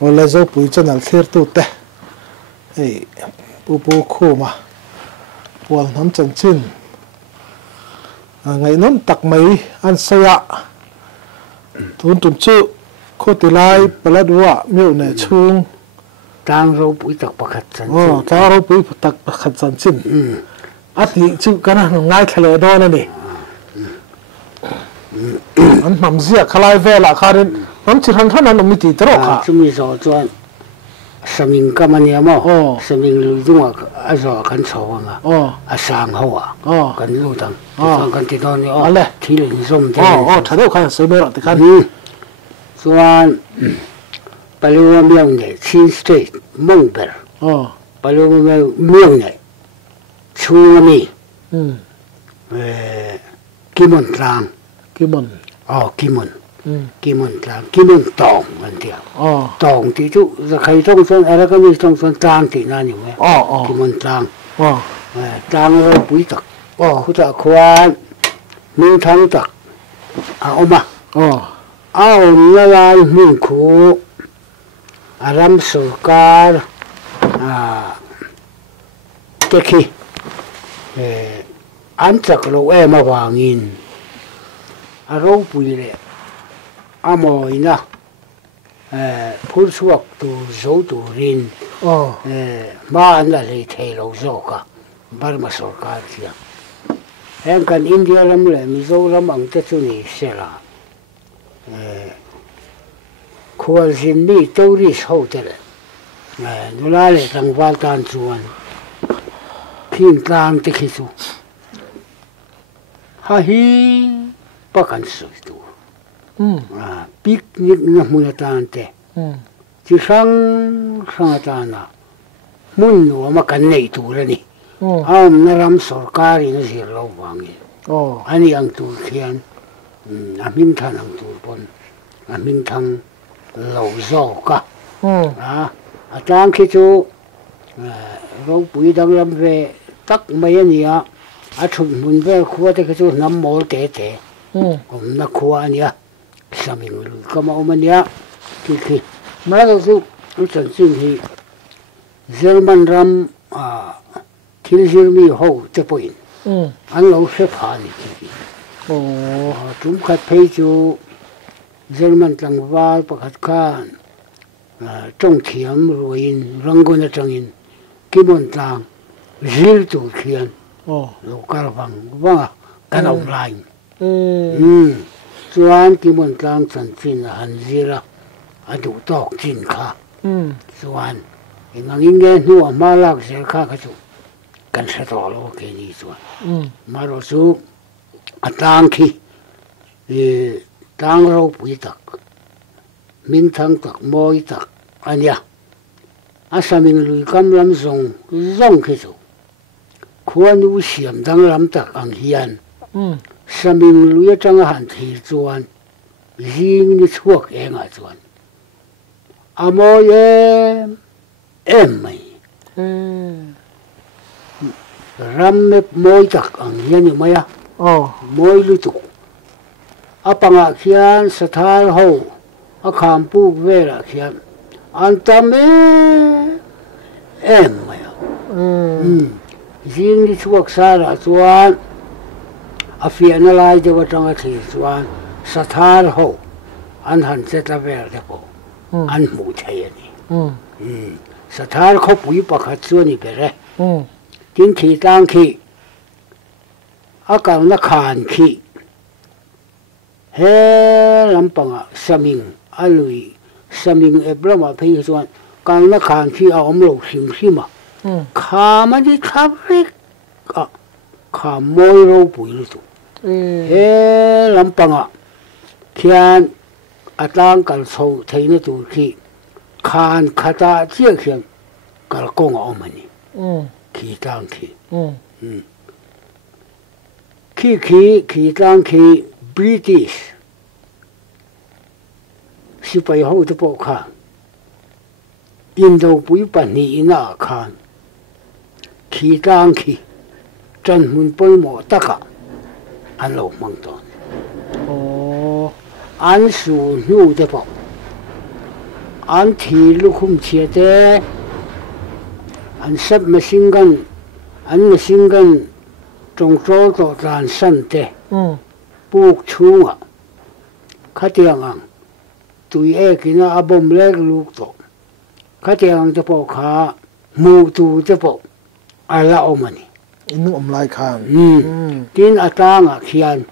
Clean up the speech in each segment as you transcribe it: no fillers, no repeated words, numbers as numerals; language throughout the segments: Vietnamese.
wala zo pui channel clear tu te ei pu khu ma pual nam chan chin ngai nom tak mai an saya tun tum chu khotilai paladwa meu ne chung tang ro pui tak pakhat chan tang ro pui tak pakhat chan chin ati chu kana ngai khale do na ni an mamzia khalai vela kharin am chi han an mi ti tro kha chumi zo chuan saming kamania mo saming lu dunga a zo kan chawanga a sang hoa kan lu tang kan ti don ni ale thil in zom te thado khan se mer te khan chuan paluwa miang ne chin state mongber paluwa miang ne chungami kimon tlang kimon kimon tlang kimon tong an tia tong ti chu za khai tong son ara ka ni tong son tlang ti na ni me kimon tlang tlang ro pui tak khu ta khwan min thang tak a oma a om la la min khu aram sarkar tekhi an chak lo ma wangin a ro pui le amoina phul suak tu zo tu rin ma an la le thei lo zo ka Burma sarkar tia em kan India ram le Mizoram ang te chu ni sela khual zin mi tourist hotel nula le tangwal tan chuan phin tlang te khi chu ha hi pakan sui tu picnic na muna tan te chi sang ta na mun no ma kan nei tu ra ni am na ram sarkari na zir lo wangi ani ang tu khian amin than ang tu pon amin thang lo zo ka atang khi chu ro pui dang lam ve tak mai ania a thun mun ve khuwa te chu nam mol te te om na khuwa ania saming lu kama omania ki ma lo su chan sin hi German ram thil jirmi ho te point an lo se pha ni ki tum khat phei chu German tlangwal pakhat khan trong thiam ruin rangona tangin kimon tlang zil tu khian lo karwang wa kan online chuan kimon tlang chan chin han zira adu tok chin kha chuan ingangin nge nu amalak zel kha ka chu kan sa to lo ke ni chuan maro chu atang khi tang ro pui tak min thang tak moi tak ania asaming lui kam lam zong khi chu khuan u siam dang lam tak ang hian saming lui atang han thi chuan jing ni chuak enga chuan amoye mai ram me moi tak ang hian ni maya moi lu tu apanga khian sathal ho akham pu vela khian antame maya jing ni chuak sara chuan afiana lai de watanga thi chuan sathal ho an han cheta vel de po an mu thai ani sathal kho pui pakhat chu ni bere tin khi tang khi akal na khan khi he lampanga saming alui saming ebrama phei chuan kal na khan khi a omlo sim sima khama di thabrik kha moi ro pui lu tu he lampanga khian atang kal so theina tu khi khan khata chia khian kal kong omani khi tang khi khi tang khi British sipai ho te po kha Indo pui pa ni ina khan khi tang khi chan mun poi mo taka an lo mang ton an su nu te po an thi lukhum chiate an sab machine gun trong trol to tran san te puk chunga khatiang tui e kina abom lek luk to khatiang te po kha mu tu te po ala omani inu lai khan tin atanga khian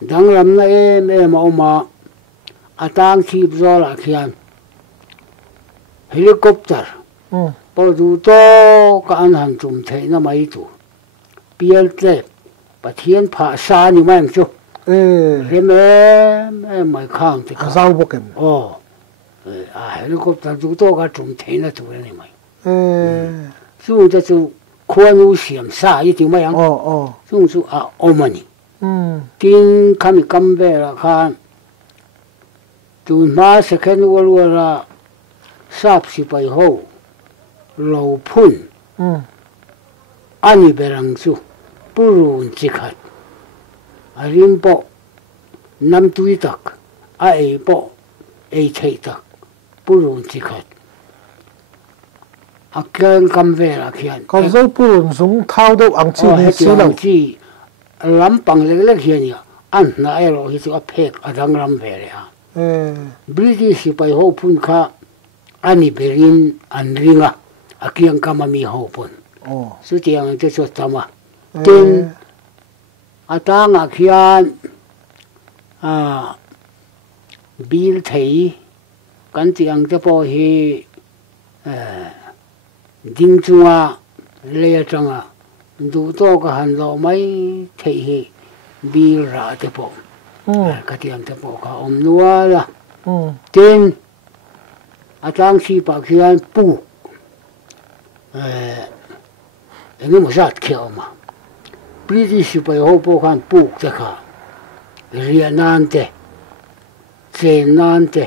danglam na em oma atang khip zola khian helicopter po du to ka an han chum theina mai tu pial tle pathian pha sa ni mai chu em mai khang te ka zau bokem helicopter du to ka chum theina tu ni mai chu ta chu khuanu siam sa yi ti mai ang chung chu a omani tin khami kambe ra khan tu ma second world war ra sap si pai ho lo phun ani berang chu purun chikhat arim po nam tui tak a e po e thei tak purun chikhat akyan kambe ra khian ka zo purun zung thau do ang chi ni si lo chi lampang le khian ya an na e ro hi chu a phek adang ram ve re ha British pai ho phun kha ani berin an ringa akiang kamami ho pun su tiang te so tama tin atanga khian bil thei kan tiang te po hi ding chunga le changa du to ka han lo mai thei hi bil ra te po ka tiang te po ka om nuwa la tin atang si pa khian pu ene mo zat kheo ma British pa ho po khan pu te kha rianante chenante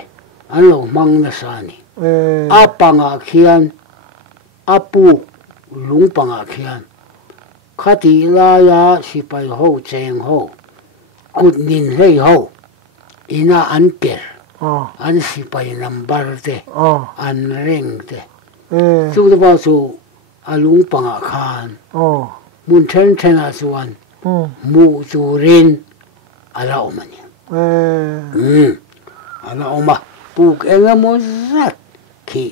an lo mang na sani apanga khian apu lungpanga khian khati la ya si pa ho cheng ho kut nin hei ho ina an ker an si pa number te an ring te chu de ba chu alung panga khan mun then a suan mu chu rin ala omani ala oma puk enga mo zat ki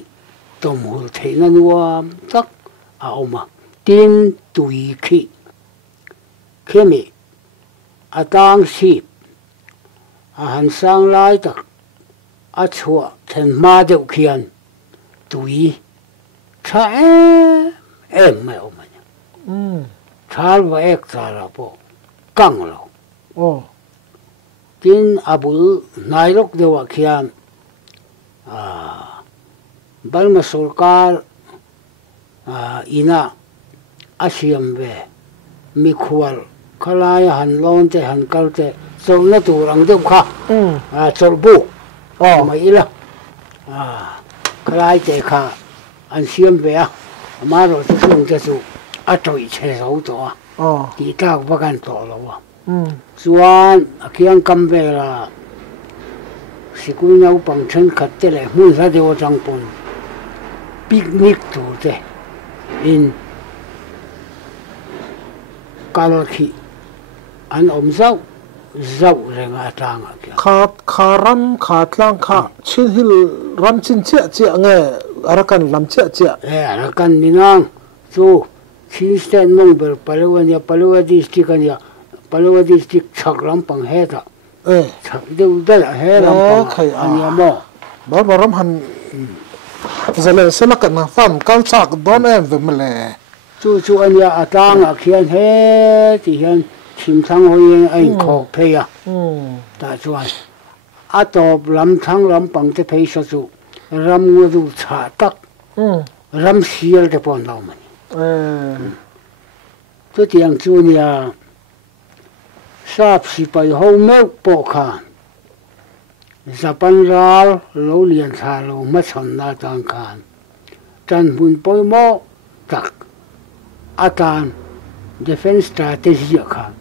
tom hul theina nuam tak a oma tin tui khi khemi atang sip a han sang lai tak a chua then ma deuh khian tui tha em mai omani thal wa ek tsara po kang lo tin abul nairok dewa khian balma sarkar ina asiam ve mikhwal khalaya han lon te han kal te chona turang deuh kha chorbu mai ila khalai te kha an siam ve a maro chu sung te chu a toi che zo to ti ta ba kan to lo wa chuan akhiang kam ve la sikul nau pang chen khat te le mun sa dewa chang pun picnic tu te in kalki an om zau renga tang a kya kharam khatlang kha chin hil ram chin che nge arakan lam che arakan minang chu Kingston mong ber Palawa district ania Palawa district chakram pang heta chak deu dal he ram pang ania mo ram han zale selak na fam kal chak don em ve mele chu ania atang a khian he ti hian chim thang hoyen ai khok pheya ta chuan a top lam thang lam pang te phei sa chu ram ngu du cha tak ram sial te pon lo mani tu tiang chu nia sap si pai ho me po khan Japan ral lo lian tha lo ma chon na tang khan tan bun poi mo tak atan defense strategy khan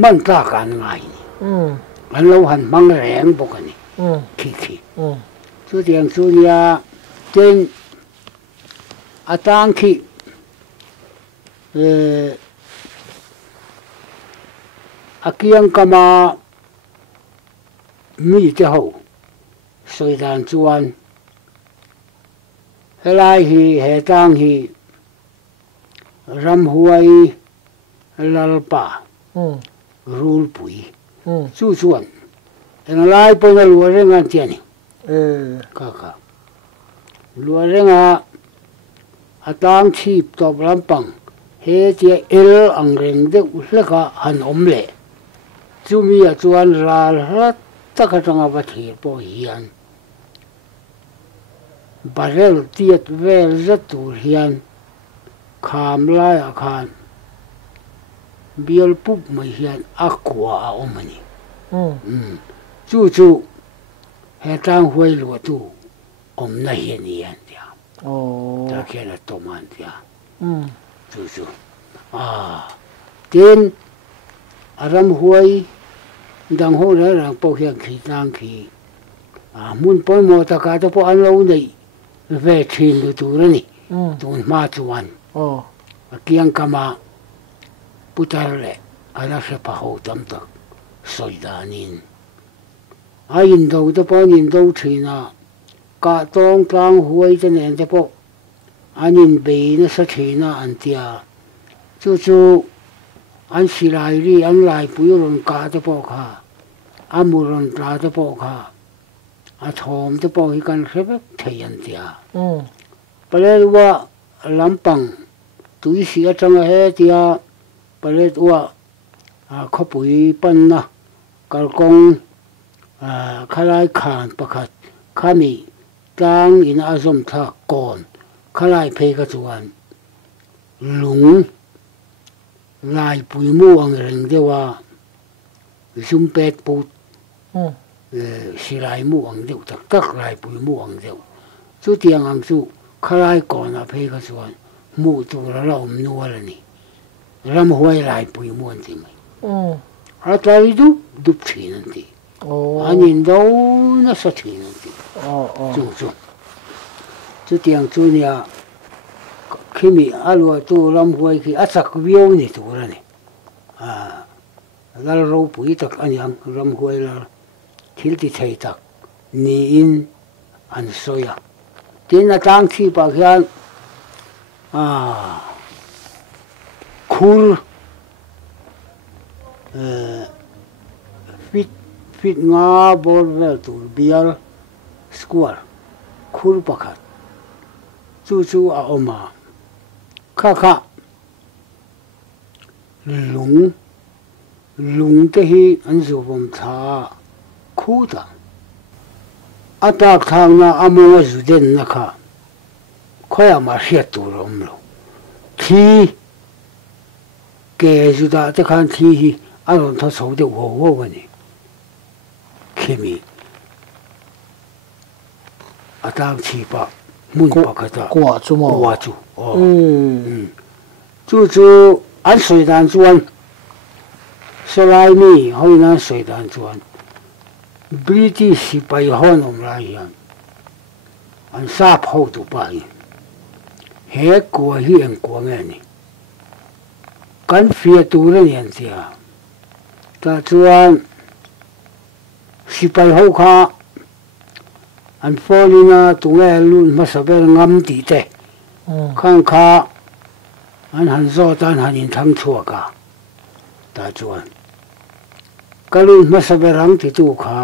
man ta kan ngai an lo han mang reng bo kan ni khi chú tiếng chú nhà trên tang khi kiêng kama mi te hậu soi đàn chuan helai hi he tang hi ram huai lalpa rul pui chu chuan en lai pona lua renga tiani ka lua renga atang chip top lampang he tia el ang reng de uhlaka han omle chumi a chuan ral rat taka tanga bathi po hian barel tiat vel zatur hian kham lai a khan bial pup mai hian akwa a omani chu chu he tang huai lu tu om na hian hian tia ta kena toman tia chu chu tin aram huai dang ho ra rang po hian khi tang khi mun poi mo ta ka to po an lo nei ve thin lu tu ra ni tun ma chuan kiang kama putar le ala se pa ho tam tak soi danin ain do to po nin do thina ka tong tang huai te nen te po anin be na sa thina an tia chu chu an silai ri an lai puiron ka te po kha amuron tra te po kha a thom te po hi kan rebe theian tia pale wa lampang tui si atanga he tia pale wa khopui panna kalkong khalai khan pakhat khami tang in azom tha kon khalai phei ka chuan lung lai pui mu ang reng dewa zum pet put silai mu ang deu tak tak lai pui mu ang deu chu tiang ang chu khalai kon a phei ka chuan mu tu ra la om nual ani ram huai lai pui mu an ti mai a tai du dup thin an ti anin do na sa thin an ti chu chu chu tiang chu nia khimi alwa tu ram huai ki achak viau ni tu ra ni lal ro pui tak anyang ram huai la thil ti thei tak ni in an soya tin atang thi pa hian khur fit nga bor vel tur bial square khur pakhat chu chu a oma kha lung te hi an zu bom tha khu ta atak thang na amonga zu den na kha khoya ma hriat tur om lo thi ke zu da te khan thi hi aron tha so de wo wo ni khimi atak chi pa mun pa kata kwa chu mo wa chu chu chu an soi dan chuan solai mi hoina soi dan chuan British pai hon om lai hian an sa pho tu pa he ko hi en ko nge ni kan fia tu ra nian tia ta chuan si pai ho kha an folina tu nge lun ma sa ber ngam ti te khang kha an han zo tan han in tham chua ka ta chuan kalun ma sa berang ti tu kha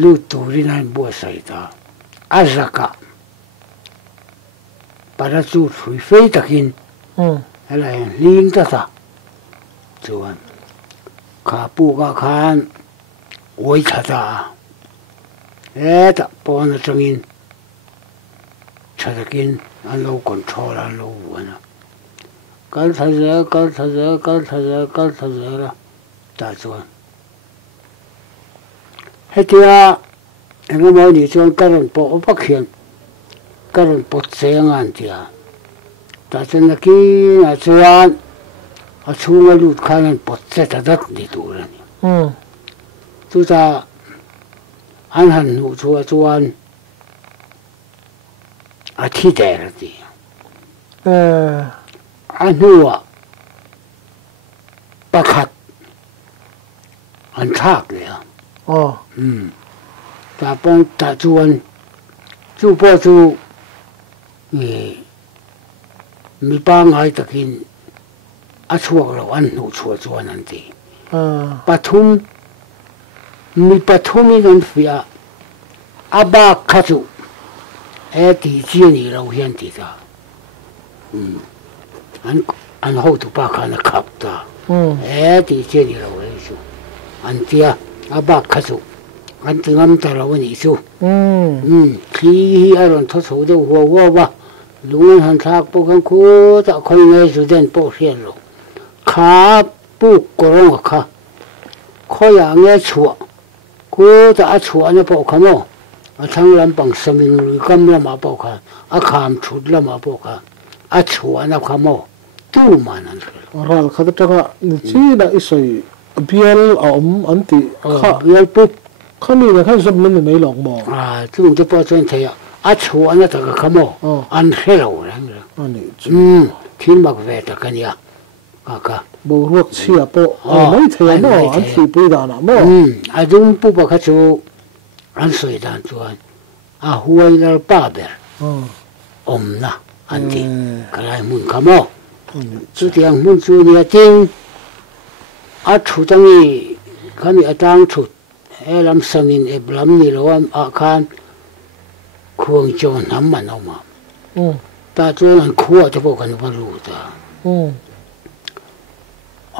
lu tu ri nan bo sai ta azaka para chu thui fei takin hala ling ta ta chuan kha pu ka khan oi tha ta ta pon changin chadakin an lo control an lo wana kal tha ra ta chuan hetia engemaw ni chuan karon po opakhian karon pot sengan tia ta chuan ki a chuan a chunga lut khanan pot se ta dat ni turani tu ta an han nu chua chuan a thi der ti an nuwa pakhat an thak le ta pon ta chuan chu po chu mi pa ngai takin a chuak lo an nu chua chuan an ti pathum mi pathumi gan fia aba khachu e ti chi ni lo hian ti ta an ho tu pa khana khap ta e ti chi ni lo e chu an tia aba khachu an tingam ta lo ni chu khi aron tho so de wo wa lung han thak po kan khu ta khoi ngai su den po hian lo kha pu ko ro kha khoi a nge chu ku ta a chu an po kha mo a thang lam pang samin ru kam la ma po kha a kham thut la ma po kha a chu an kha mo tu man an ral kha ta ka ni chi da isoi bial anti kha bial pu khani na khan sab men nei long mo tu te po chen the a chu an ta ka kha mo an hello ani thin mak ve ta kan ya ka bo ruak chia po mai thei mo an thi pu da na mo a dung pu pa kha chu an soi dan chuan a huai lar pa ber na an ti kalai mun kha mo chu tiang mun chu ni ting a thu tang ni khami atang thu e lam sangin e blam ni lo a khan khuang chon nam ma no ma ta chuan an khuwa te po kan ba lu ta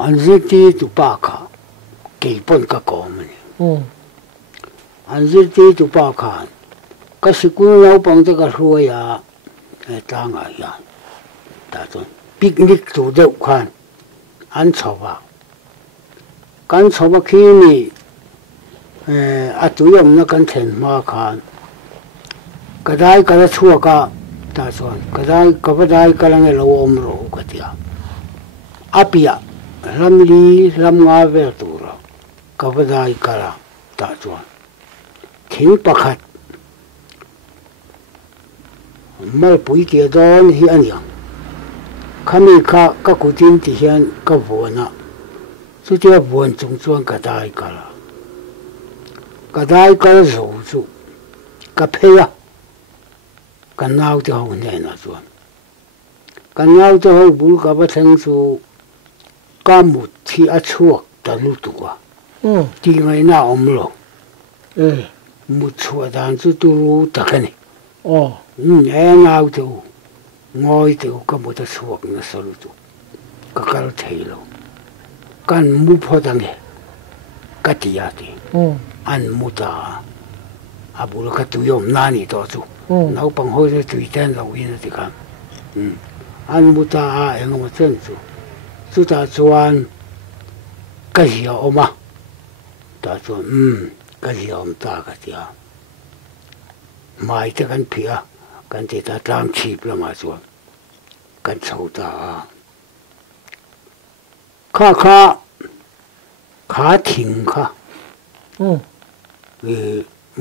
an ziti tu pa kha ke pon ka ko mani an ziti tu pa kha ka sikul lau pang te ka hruaya e ta nga ya ta chuan picnic tu deuh khan an chowa kan chowa khi ni a tuyam na kan then ma khan kadai kala chua ka ta chuan kadai kala nge lo om ro ka tia apia lam li lam nga ve tu ra kadai kala ta chuan thing pakhat mai pui ke don hi ania khami kha ka kutin ti hian ka vona chu tia von chung chuan kadai kala zo chu ka pheya kan nau te ho ne na chuan kan nau te ho bul ka ba theng chu ka mu thi a chuak ta lu tu wa ti ngai na om lo mu chua dan chu tu ru ta ka ni e nau te ngoi te ka mu ta chuak na sa lu tu ka kal thei lo kan mu pho dang he ka ti ya ti an mu ta abul ka tu yom na ni to chu nau pang ho je tu ten lo yin ti ka an mu ta a eng ma chen chu ta chuan ka hiya oma ta chuan ka hiya om ta ka tia mai te kan phia kan te ta tlam chip la ma chuan kan chho ta kha thing kha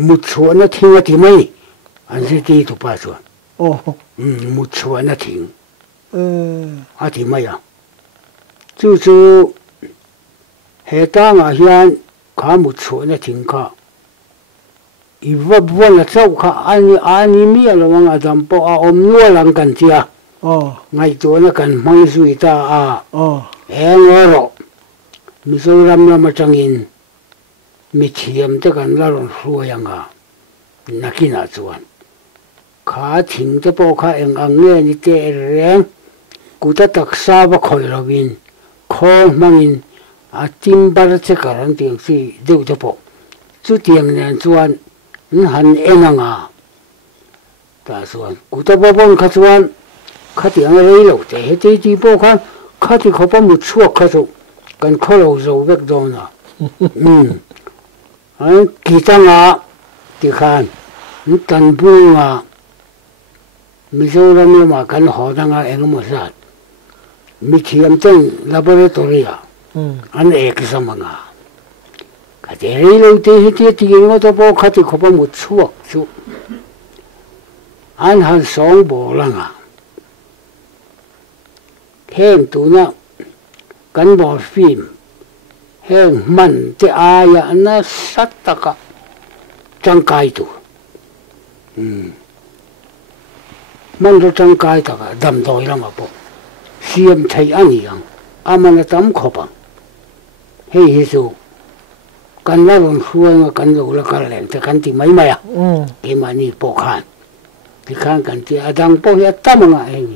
mu chuan na thing a ti mai an si ti tu pa chuan mu chuan na thing a ti mai a chu he ta nga hian kha mu chuan na thing kha i va na chau kha ani mi lo nga dam po a om nu lang kan tia ngai to na kan mang zui ta e ngoro mi so ram na ma changin mi thiam te kan la ron hruayanga nakina chuan kha thing te po kha eng ang nge ni te reng kuta taksa ba khoi rawin khol mangin a tim bar che karan ting si deu te po chu tiang nen chuan han enanga ta chuan kuta ba bon kha chuan kha tiang rei lo te he te ti po khan kha ti kho pa mu chuak kha chu kan kholo zo vek do na an kitanga ti khan tan bu nga mizoram ma kan ho danga eng mo sat mi thiam chen laboratory an ek samanga cái đấy lâu thì tiếng nó to bao khát thì có bao một chuộc chú anh hắn sống bộ lăng à hẹn tụ nó cắn bỏ phim hẹn mình thì ai nó sát ta cả trong cái tụ mình nó trong cái ta cả đâm đôi lắm mà bộ xiêm thấy anh yang mà nó tắm khó bằng hay chú cắn nó còn xuôi mà cắn rồi là cắn lẹn thì cắn thì mấy mày à cái mà ni bộ khan thì khan cắn thì đang bộ hết tâm mà anh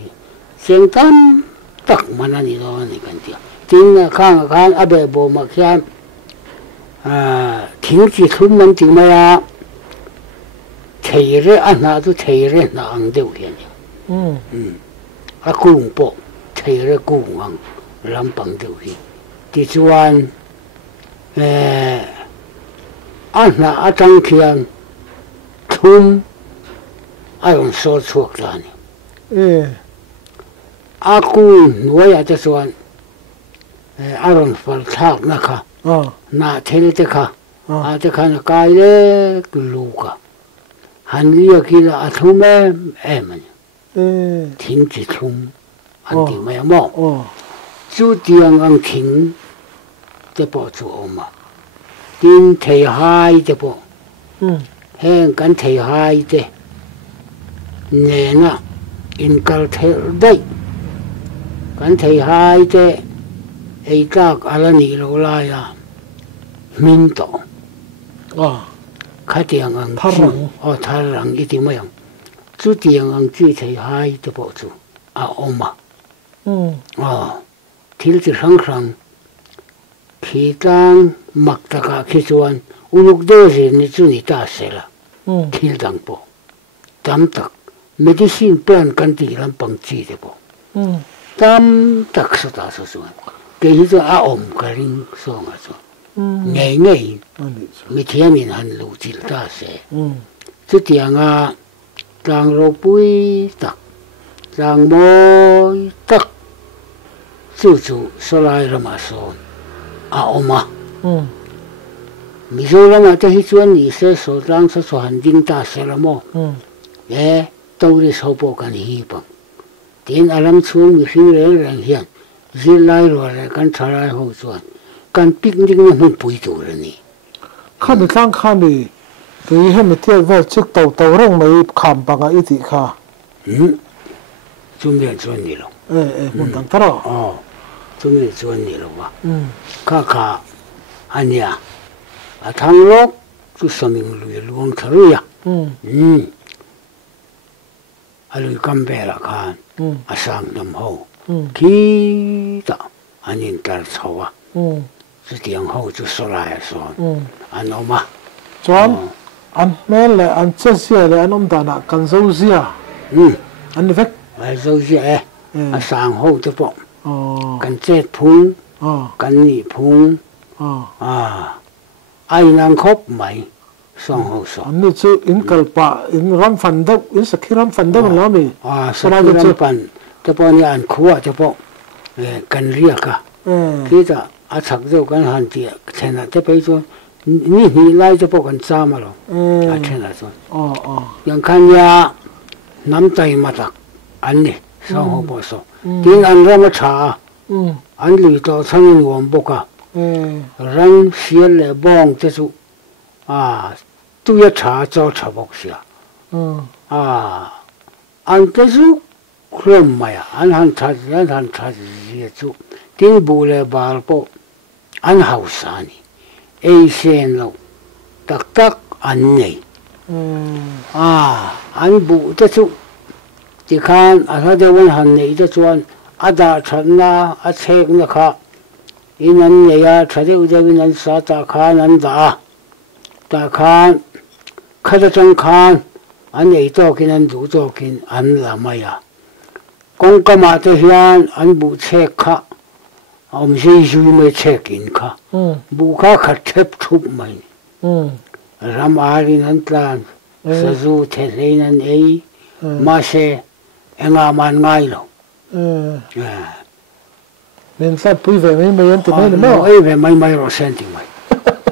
xem tâm tắc mà nó ni đó ni cắn thì tiếng khan à bề bộ mà khan tiếng chỉ thun mình tiếng mày à thấy rồi anh nào tôi thấy rồi nó ăn đều hiện cùng bộ thấy rồi cùng ăn làm bằng đều hiện thì chuan anh là trong khiên thum anh số chuộc ra nè aku nuôi cho chuan anh phải thác na kha na thế thế kha thế kha na cái đấy lù cả hắn liệt kia là thum em thím chỉ thum anh thì mày mò chú tiếng anh thímจะปอจูออกมาดินเทหายจะปอแห้งกันเทหายเจเนน่ะอินกัลเทได้กันเทหายเจไอ้กากอะไรนี่เราลายอ่ะมินโตข้าเตียงอังจีทารังอีที่ไม่ยังจูเตียงอังจีเทหายจะปอจูออกมาที่จะครั้งkhi tăng mặc tất cả khi chuan uluk đôi gì ni chu ni ta sẽ là khi đăng bộ tam tắc medicine plan kan ti lam pang chi de bộ tam tắc sa ta sa chuan cái hi chu a cái ring song a chu ngày ngày mi thiam in han lu chi ta sẽ chu tiang a tang ro pui tắc tang moi tắc chu so lai ra ma son oma Mizoram ta hi chuan ni se so tang sa so han ding ta se la mo to ri so po kan hi pa tin alam chung mi hring le rang hian zil lai ro le kan tharai ho chuan kan pik ding na hun pui tu re ni khan tlang khan ni ke he mi tia va chik to rong mai kham pa ga iti kha chung le chuan ni lo mun tang tara chung le chuan ni lo wa kha ania thang lok chu saming lui luang tharuya alui kambela khan asang dam ho ki ta anin tar chawa chu tiang ho chu solai so anoma chuan an mel le an chesia le anom dana kan zo zia an vek ai zo zia asang ho te po kan chet phung kan ni phung ai nang khop mai song ho so ani chu in kalpa in ram fan da in sakhiram fan da la mi sakhiram pan te po ni an khuwa te po kan ria ka ki ta a chak zo kan han ti thena te pe chu ni lai te po kan cha ma lo a thena chu yang khan ya nam tai ma tak an ni song ho po so tin an ra ma tha an li to chang ni wom bo ka rang xian le bong te chu tu ya cha cho cha bok sia an te chu khrem mai an han tha ji chu tin bu le bal po an hau sa ni ei sen lo tak an nei an bu te chu ti khan a ha de wan han nei te chuan ada thana a chek na kha inan ya thade ujawi nan sa ta khan an da ta khan khada chang khan an ei to kin an du to kin an la maya kong kama te hian an bu chek kha om ji ju me chek in kha bu kha khat thep thup mai ram ari nan tlan sa zu the lein an ei ma se enga man ngai lo nên sa pui ve mai mai an te mai no ei ve mai ro senti mai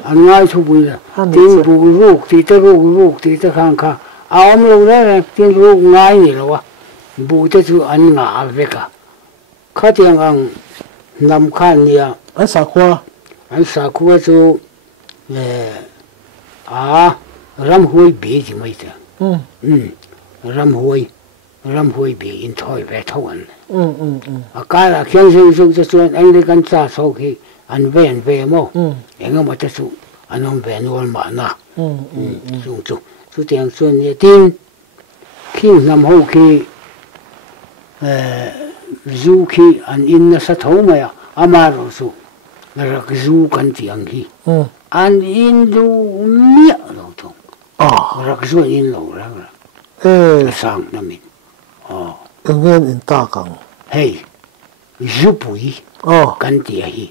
anh ngay thu bùi là tin bù ruột thì ta ruột thì ta khang khang ông lâu đấy tin ruột ngay nhỉ đâu à bù ta chú anh ngã về cả khát tiếng ăn nằm khan nhỉ anh sa khoa chú ram hui bì gì mấy thế ram hui bì in thôi về thâu anh cái là khi anh dùng anh đi căn cha sau khi anh về mà anh mà ta chú anh ông về nuôi mà na dùng chú tiếng xuân như tin khi nằm hậu khi du khi anh in nó sát thấu mà ama rồi chú là cái du căn tiếng khi anh in du miệng rồi thôi rồi cái du in lâu rồi sang năm mình nghe in ta càng hey du bùi căn tiếng hi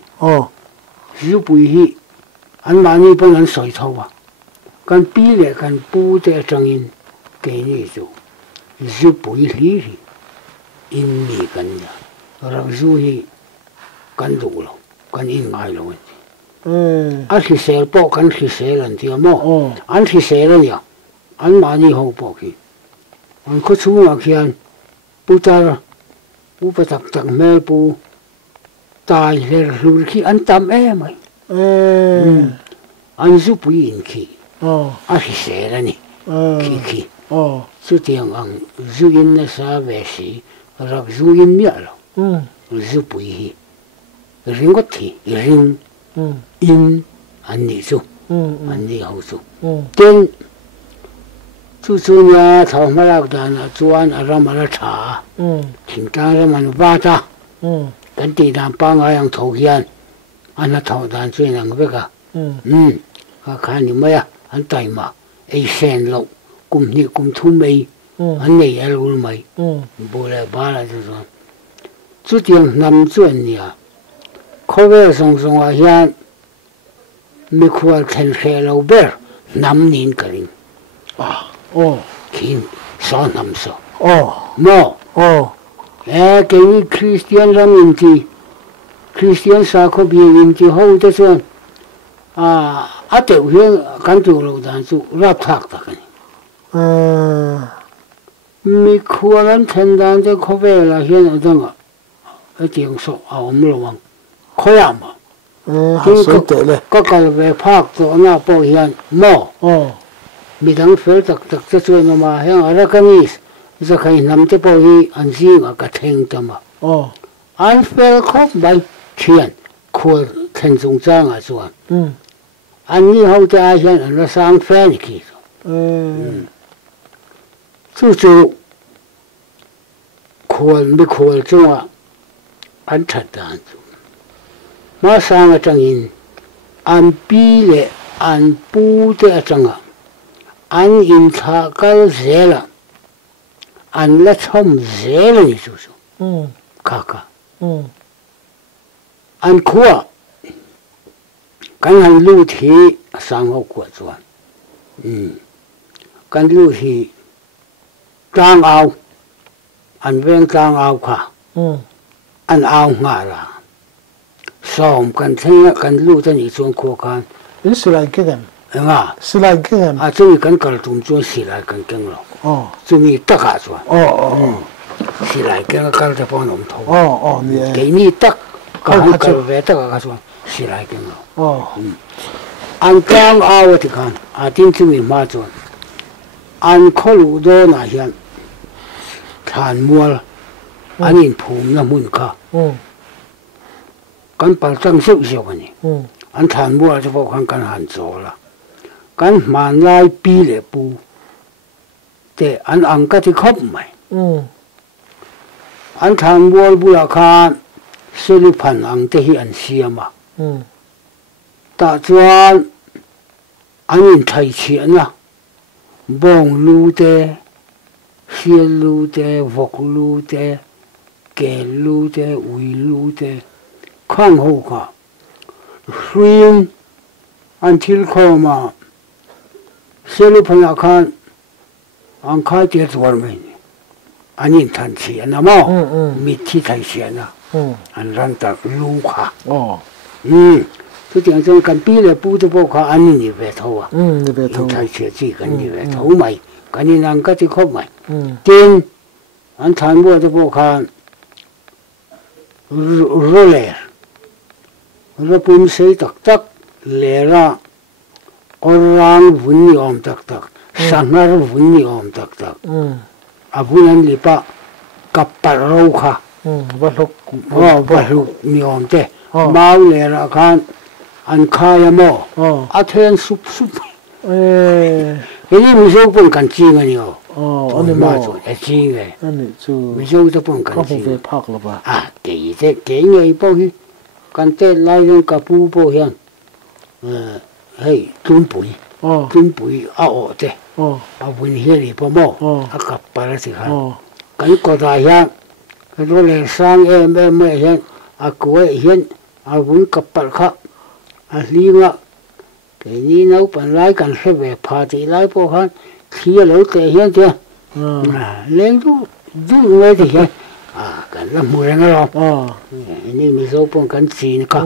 du bùi hi anh mà đi bên anh soi thâu à căn pi lệ căn bu để trăng in cái này chú du bùi lý hi in mi căn ya rồi du hi căn đủ rồi căn in ngay rồi anh khi xe bỏ căn khi xe lần thì mà anh khi xe lần ya anh mà đi hậu bỏ khi anh có chú mà khi anh bu ta bu phải tập mê bu tài là lùi khi anh tâm em ấy anh giúp bùi in khi anh khi xe lần nè khi chú tiếng anh giúp in nó sao về sĩ rồi giúp in miệng rồi giúp bùi hi riêng có thì riêng in anh đi chú anh đi hậu chú tên chú nhà thầu mà lao đàn chú anh ra mà ra trả thỉnh trang ra mà ba ta cái tỷ đàn ba ngày anh thầu hiền anh là thầu đàn chuyên làm cái cả cái khá nhiều mấy anh tay mà ấy sen lậu cùng thu mây anh này ở luôn mày bố lại ba là rồi chú tiếng nằm chuyện nhỉ khó về song à hiền mi khoa khen khe lâu bè nằm nín cái gì khi sao nằm sao mò cái Christian ra mình thì Christian sao có bị mình thì hậu tới xuân tiểu hiền căn tụ lâu đàn tụ rap thạc cái mi khoa lần thành đàn cho khó về là hiền ở đâu à cái tiếng số ông lâu khó làm mà có cái về phát cho nó bảo hiền mò bị thằng phơi tắc cho xuân mà hiền ở cái này giờ cái nằm tới bảo hi anh gì mà cái thèn tâm mà anh phơi khóc bay chuyện khôi thành trung trang à xuân anh như hậu gia hiền nó sang phơi kì chú khôi chung à anh thật đàn mà sang ở trong in anh pi lệ anh bu để trong à anh in thà cái dễ là anh là chom dễ là như chú cả anh khua cái anh lưu thì sang hậu của chú cái lưu thì trang ao anh ven trang ao cả anh ao ngã là xong cần thấy cần lưu cho những chuyện khó khăn in sửa lại cái gì sửa lại cái gì chúng cần cần chúng tôi sửa lại cần cái nào chúng tôi tất cả rồi sửa lại cái cần cho bọn ông thâu cái này tất cả cần về tất cả rồi sửa lại cái nào anh trang ao thì cần tin chúng mình mà rồi anh khó lưu đó là hiện thàn mua anh in phum là muốn cả kan pal chang su siêu cái này anh thàn mua cho bộ kan hàn chỗ là kan man lai pi lệ pu để anh ăn cái thì khóc mày anh thàn mua bu là khan xử lý phần ăn thì hi anh xia mà ta chuan anh in thay chuyện à bông lu de xia lu de vok lu de kẻ lu de ui lu de khang hậu cả riêng anh thiếu khó mà xử lý phần là khan anh khai tiệt rồi mình anh nhìn thành chuyện à mà mít thi thành chuyện à anh răng ta lu cả tôi tiếng trong cần pi là pu tôi bảo cả anh đi về thâu à đi về thâu thay chuyện gì cần đi về thâu mày cái này năng cái thì không mày tiền anh tham mua tôi bảo cả rồi rồi pun xây tắc tắc lẽ ra orang vunni om tak tak sangar vunni om tak tak abunan lipa kapal rau kha baluk ni om te mau le ra khan an khaya mo athen sup ini miso pun kan chi ngani ani ma chu e chi nge ani chu miso ta pun kan chi ve phak la ba ke ngei po hi kan te lai yung kapu po hian hey tum pui a o te a win heri po mo a kapara si ha kan ko da hian ro le sang em hian a ko hian a win kapal kha a linga ke ni nau pan lai kan se ve pha ti lai po han thia lo te hian te leng du ngai ti hian kan la mu reng lo ini mi zo pon kan chin kha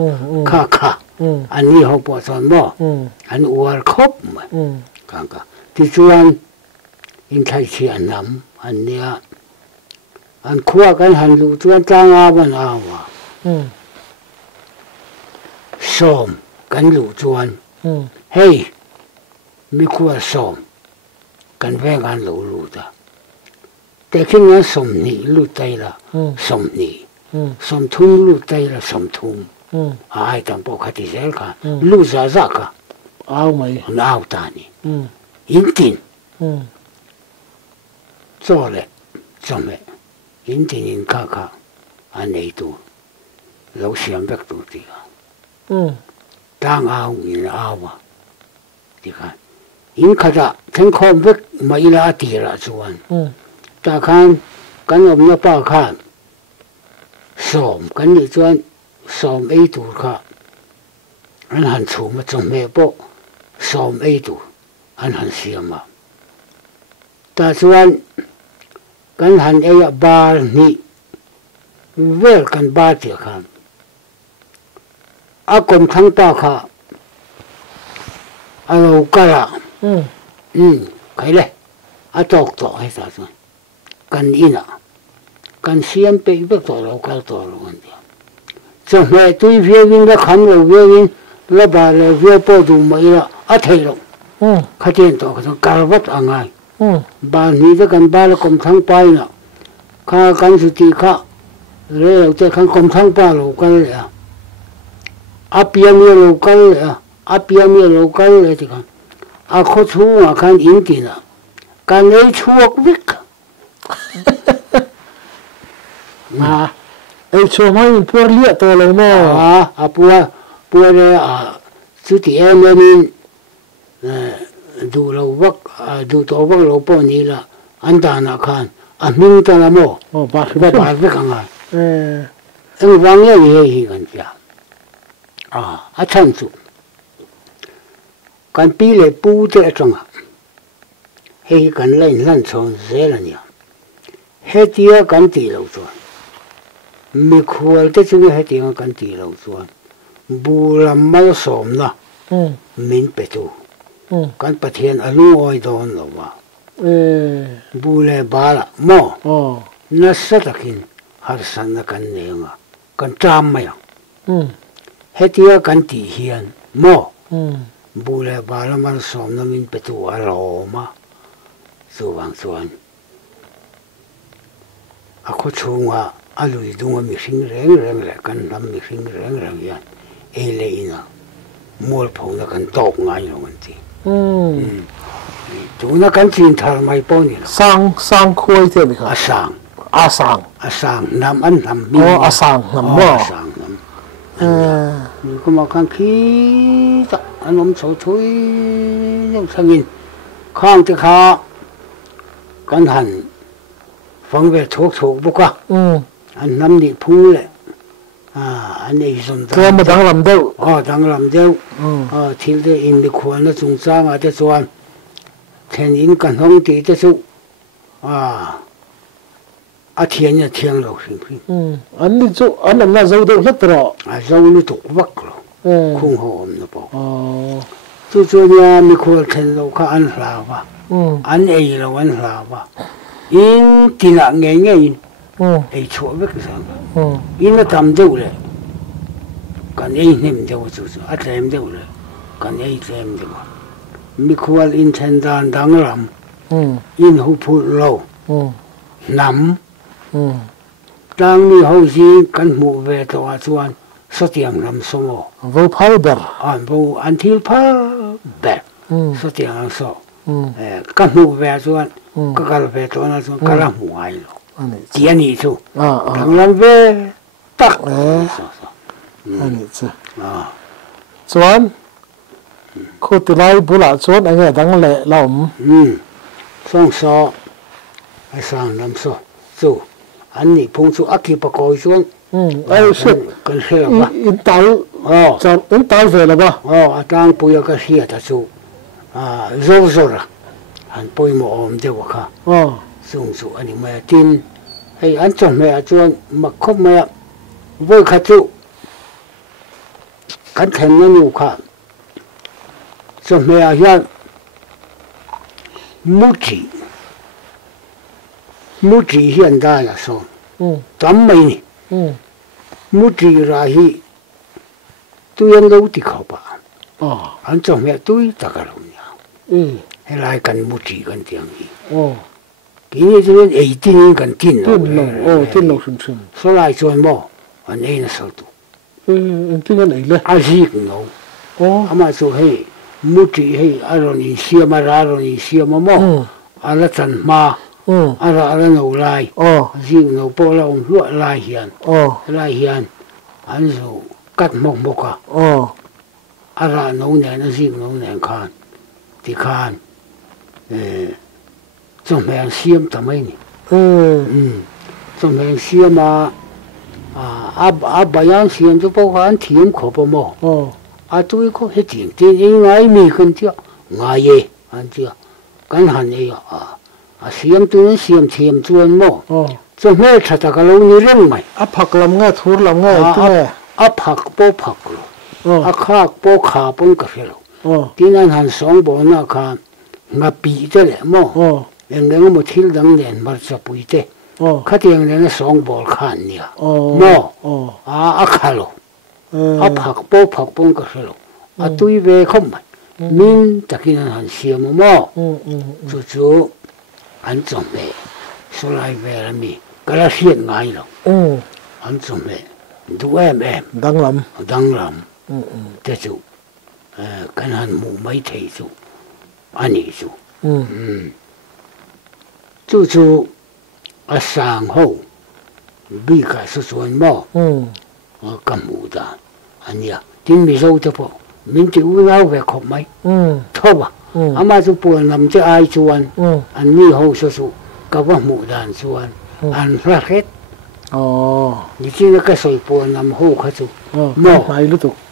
อันนี้เขาปวดสอนบ่อันอวดครบกันก็ที่ชวนอินไทยเชียนน้ำอันเนี้ยอันขั้วกันหันลูชวนจ้างอาบันอาวะส้มกันลูชวนเฮ้ยมีขั้วส้มกันแว่งกันลูตาแต่ขึ้นงั้นส้มนี่ลูใจละส้มนี่ส้มทุ่งลูใจละส้มทุ่งai tampoco hati selka luza zaka au mai nau tani intin zole zome intin in kaka anei tu lo siam bek tu tika tang au in awa tika in kada ten khom bek mai la atira chuan ta khan kan om na pa khan som kan ni chuan som ei tur kha an han chhuma chung me po som ei tur an han siama ta chuan kan han ei bar ni vel kan ba ti khan a kom thang ta kha a lo kala kai le a tok to ai sa chuan kan ina kan siam pe be to lo kal to lo an cho mẹ tôi phía bên đó khám rồi phía bên là bà là phía bao đủ mấy là ở thầy rồi khai tiền tổ cái cà vắt ở ngay bà ní đó cần bà là cầm thang bay nè khai cần sự ti khai rồi đầu tiên khai cầm thang bay rồi cái này áp yếm rồi cái này áp yếm rồi cái này thì khai khó chú mà khai in tiền à cái này chuộc biết mà ai cho mai por lia to lo mo pua re chu ti em ni du lo vak du to vak lo po ni la an da na khan a ming ta la mo ba ve ka nga en wang ye hi kan ja a chan chu kan pi le pu te atanga he kan lein lan chon ze la nia he tia kan ti lo chu mi khual te chu he ti kan ti lo chuan bu lam mal som na min pe tu kan pathian alu oi don lo wa bu le bala mo na sa takin har san na kan ne nga kan cham ma ya he ti kan ti hian mo bu le bala mal som na min pe tu a lo ma chu wang chuan a khu chunga alui dunga mi hring reng le kan lam mi hring reng yan e le ina mol phau na kan tok ngai lo an ti tu na kan chin thar mai po ni sang khoi te mi kha asang nam an nam mi asang nam mo asang nam ni ko ma kan khi ta an om so thui yong thangin khang te kha kan han phang ve thok bu ka anh nắm đi phun lại anh ấy dùng cái mà đang làm đâu đang làm đâu thì để in đi khoan nó dùng ra mà để cho anh thiên in cần không thì để cho thiên là thiên rồi anh đi chỗ anh làm là dâu đâu hết rồi dâu nó tụt vắt rồi khung hồn nó bộ chú chú nhà mi khô thân lâu khá ăn là ba ăn ấy là ăn là ba in thì là nghe nghe in ấy chỗ biết cái sao in nó tầm đâu đấy còn ấy nem đâu chú chú ăn nem đâu đấy còn ấy nem đâu mi khô in thân đàn đắng lắm in hụp hụt lâu nắm đang mi hậu gì căn mù về tòa chuan số tiền làm số mồ vô phá bờ vô ăn thiêu phá bè số tiền làm số căn mù về chuan cái về tòa nó chuan cái làm mù ai rồi tiền gì chú đang làm về tắc anh ấy chứ chuan cô tự lai bù lại chuan anh ấy đang lệ lòng xong số ai sang làm số chú anh ấy phong chú ác kỳ bạc coi chuan ai sứt cần xe ba in tàu chọn in tàu về là ba đang bùi cái xe ta chú rồi rồi à anh bùi một ôm theo cả dùng chú anh ấy mẹ tin hay anh chọn mẹ chuan mà không mẹ với khách chú cẩn thận nó nhiều cả chọn mẹ hiện mũ chỉ hiện đại là sao tấm mây nè mũ chỉ ra hi tôi ăn lâu thì khó bà anh chồng mẹ tôi ta cả lòng nhau hay lại cần mũ chỉ cần tiếng gì cái này cho nên ấy tin cần tin lâu sum số lại chọn mò anh ấy là sao tu tin anh ấy lên anh gì cũng nấu mà số hay mũ chỉ hay anh đi xem mà ra rồi xem mà mò anh là chân mà ara nấu lại riêng nấu bò là ông luộc lại hiền anh rồi cắt mộc mộc à ara nấu này nó riêng nấu này khan thì khan trong miệng xiêm tầm ấy nè trong miệng xiêm mà bayan xiêm cho bao anh thiếm khó bao mò tôi có hết tiền tiền ngay mi khẩn chưa ngay ye anh chưa cái hành ấy xiêm tôi xiêm thiêm chuan mò cho mẹ thật là cái lâu như rừng mày phật làm nghe thua làm nghe phật bố phật rồi khác bố khá bông cái rồi tí nên hành sống bố nó khá ngã bị thế này mò nên cái một thiếu đắng đèn mà chụp bụi thế khá tiếng này nó sống bố khăn nhỉ mò khá rồi phật bố phật bông cái rồi tôi về không mày mình ta khi nên hành xiêm mò chú anh chồng mẹ số lại về là mi cái là hiện ngay rồi anh chồng mẹ đứa em đang làm thế chú cái hắn mù mấy thầy chú anh ấy chú sáng hậu bị cái số chuẩn mò cầm mù ta anh ấy tin mi sâu thế bộ mình chỉ uống áo về khóc mấy thôi à mà chú buồn làm cho ai chuan anh mi hậu số cái vợ mù đàn chuan anh phát hết như thế là cái sợi buồn làm hậu khá chú mò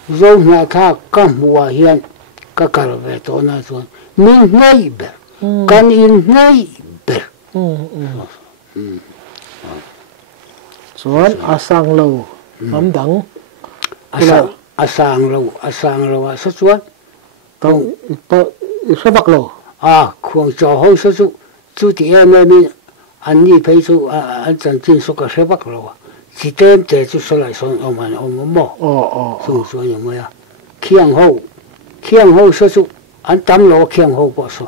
rồi nhà thà cầm mùa hiện cái về đó là chuan mình ngay bể can in ngay bể chuan sang lâu lắm đắng sang lâu số chuan tao số bạc lâu khoảng cho hậu số chú thì em mình anh đi thấy chú anh chân chính số cái số bạc lâu chỉ tem để chú số lại số ông mò số như vậy khiang hậu số chú anh tắm lâu khiang hậu bao số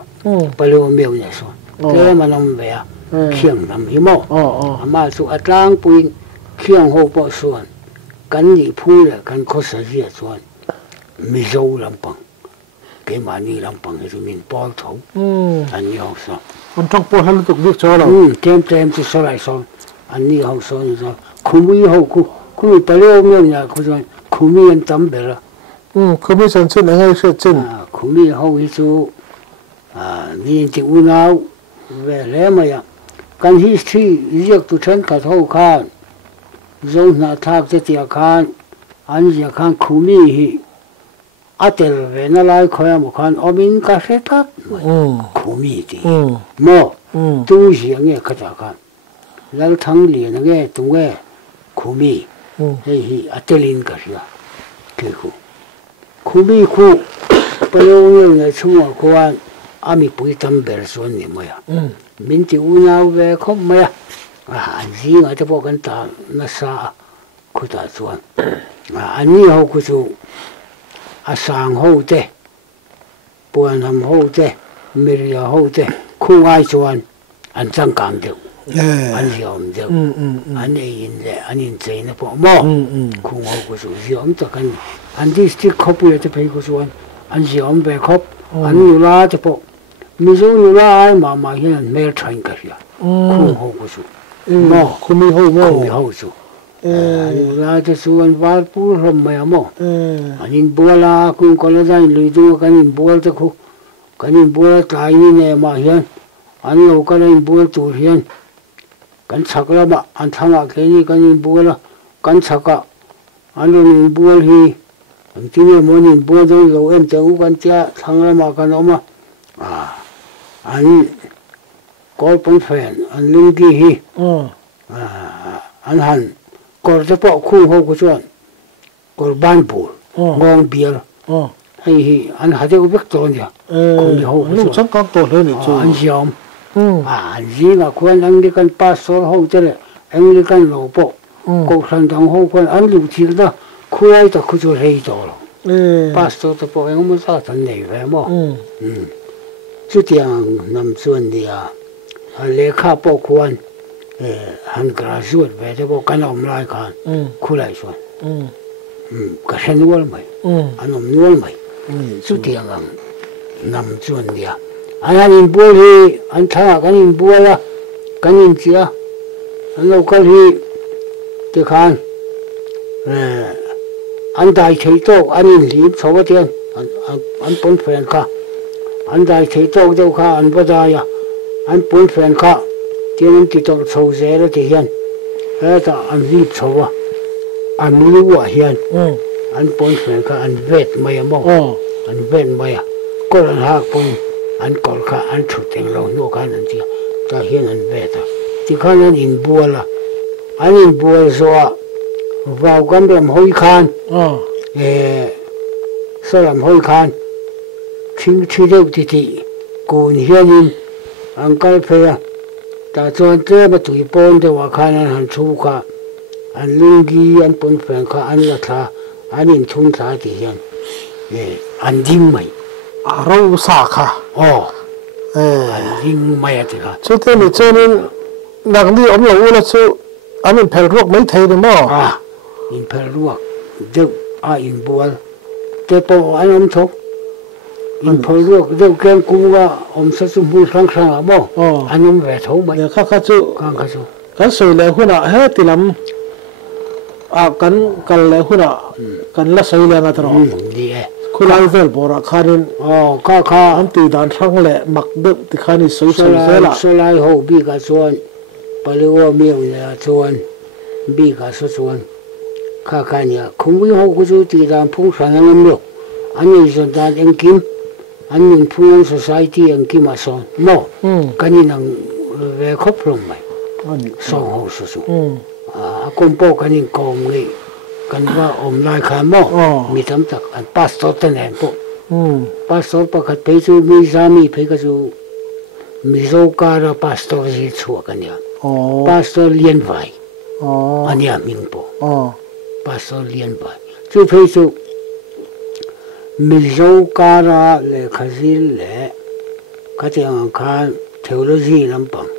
bao nhiêu miêu này số thế mà nó về khiang làm gì mò mà chú ăn lang bùn khiang hậu bao số cái gì phu là cái khó xử gì số mi dâu làm bằng cái mà ni làm bằng thì mình bao thấu anh đi học sao anh trong bao hắn tục biết cho là tem chú số lại số anh đi học số như sao không biết học không bao nhiêu miêu nhà không biết anh tắm về rồi không biết sản xuất là ngay sản xuất không biết học cái chú nhìn thì u nào về lẽ mà ya cái history việc tu chân cả thâu khan rồi na thác cho tiệt khan anh tiệt khan không biết atel về nó lại coi một khan mình cả sẽ thắt không biết đi mà tu gì nghe cái đó khan lại thằng liền nghe tu nghe không biết hay atelin cái gì cái khu khu bi khu bây giờ người chung ở khu an ami bui tâm bể xuân này mày mình thì u nhau về không mày anh gì người ta bảo cái ta nó xa khu ta xuân anh đi học khu chú sang hậu thế buồn làm hậu thế miền hậu thế khu ai xuân anh chẳng cảm được anh hiểu được anh ấy anh ấy thấy nó bỏ mỏ khu hậu khu chú hiểu tất cả anh đi stick khóc bây giờ phải khu xuân anh hiểu về khóc anh yêu la cho bộ mình dùng yêu la ai mà hiện mấy chuyện cái gì khu hậu khu chú mỏ khu mi hậu chú anh la cho chú anh vào pur hôm mấy mỏ anh bua la cũng có là danh lưỡi tu anh bua cho khu anh bua trái này mà hiện anh lâu cái anh bua tu hiện anh chắc là mà anh thằng à cái gì anh bua là anh chắc à anh bua thì anh chỉ là muốn bua rồi em cháu anh cha thằng là mà cái nó mà anh có bốn phần anh linh kỳ hi anh hẳn có cái bộ khu hậu của chuyện có ban bùa ngon bia hay anh hãy cho biết rồi nhỉ cũng hậu lúc chắc có tổ hơn nữa anh gióm anh gì là quan anh đi cần passport hậu thế này anh đi cần lộ bộ cuộc sống trong hậu quan anh lưu chi đó khu ai đó khu chỗ rây đó passport đó bộ anh không sao thành này vậy mà chú tiếng nằm xuân đi lễ khá bộ quan han graduate về đó bộ cái ông lại kan khu lại xuân cái sen nuôi mày anh ông nuôi mày chú tiếng nằm xuân đi anh bua thì anh thằng anh bua là anh chia anh lâu cái thì thì khan anh đại thấy tốt anh liệp số tiền anh bốn phần cả anh đại thấy tốt đâu cả anh bắt ra anh bốn phần cả tiền anh chỉ tốt số dễ là thì hiện đó anh liệp số anh lưu hiện anh bốn phần cả anh vét mày mà anh vét mày có lần học bốn anh còn cả anh chụp tiền lâu nó cái này chứ ta hiện anh về ta thì cái này in bùa là anh in bùa rồi vào cái làm hôi khan sau làm hôi khan khi đâu thì còn hiện in anh cái phải ta cho thế mà tụi bọn để vào khan anh chụp cả anh linh ghi anh bún phèn cả anh là thà anh in thun thà thì hiện anh dính mày rau sa kha hình mày thì cả chú thế này cho nên đặc đi ông lão là chú anh mình phải ruột mấy thầy đúng không in phải ruột được in bùa cái bộ anh ông thúc in phải ruột được cái cũng là ông sẽ dùng bùa sang sang à bố anh ông về thấu mày khác chú cái sợi lẹ hơn à hết thì lắm cần lẹ hơn à cần là sợi lẹ mà thôi khu lai về bỏ ra khanin anh tùy đàn sang lệ mặc đậm thì khanin sôi thế là số lai hậu bị cả xuân bây giờ miệng là xuân bị cả xuân khani không biết hậu của chú tùy đàn phun sang anh được anh ấy dân đàn anh kim anh nhìn phun society anh kim mà son mò cái này là về khóc lòng mày son hậu xuân công bố cái này công nghệ kan ba lai khan mo mi tam tak an passport tan en po passport pakhat pe chu mi zami pe ka chu mi zo kara passport ji chu kan ya passport lien vai ania ming po passport lien vai chu pe chu mi zo kara le khazil le ka tiang khan theology lam pang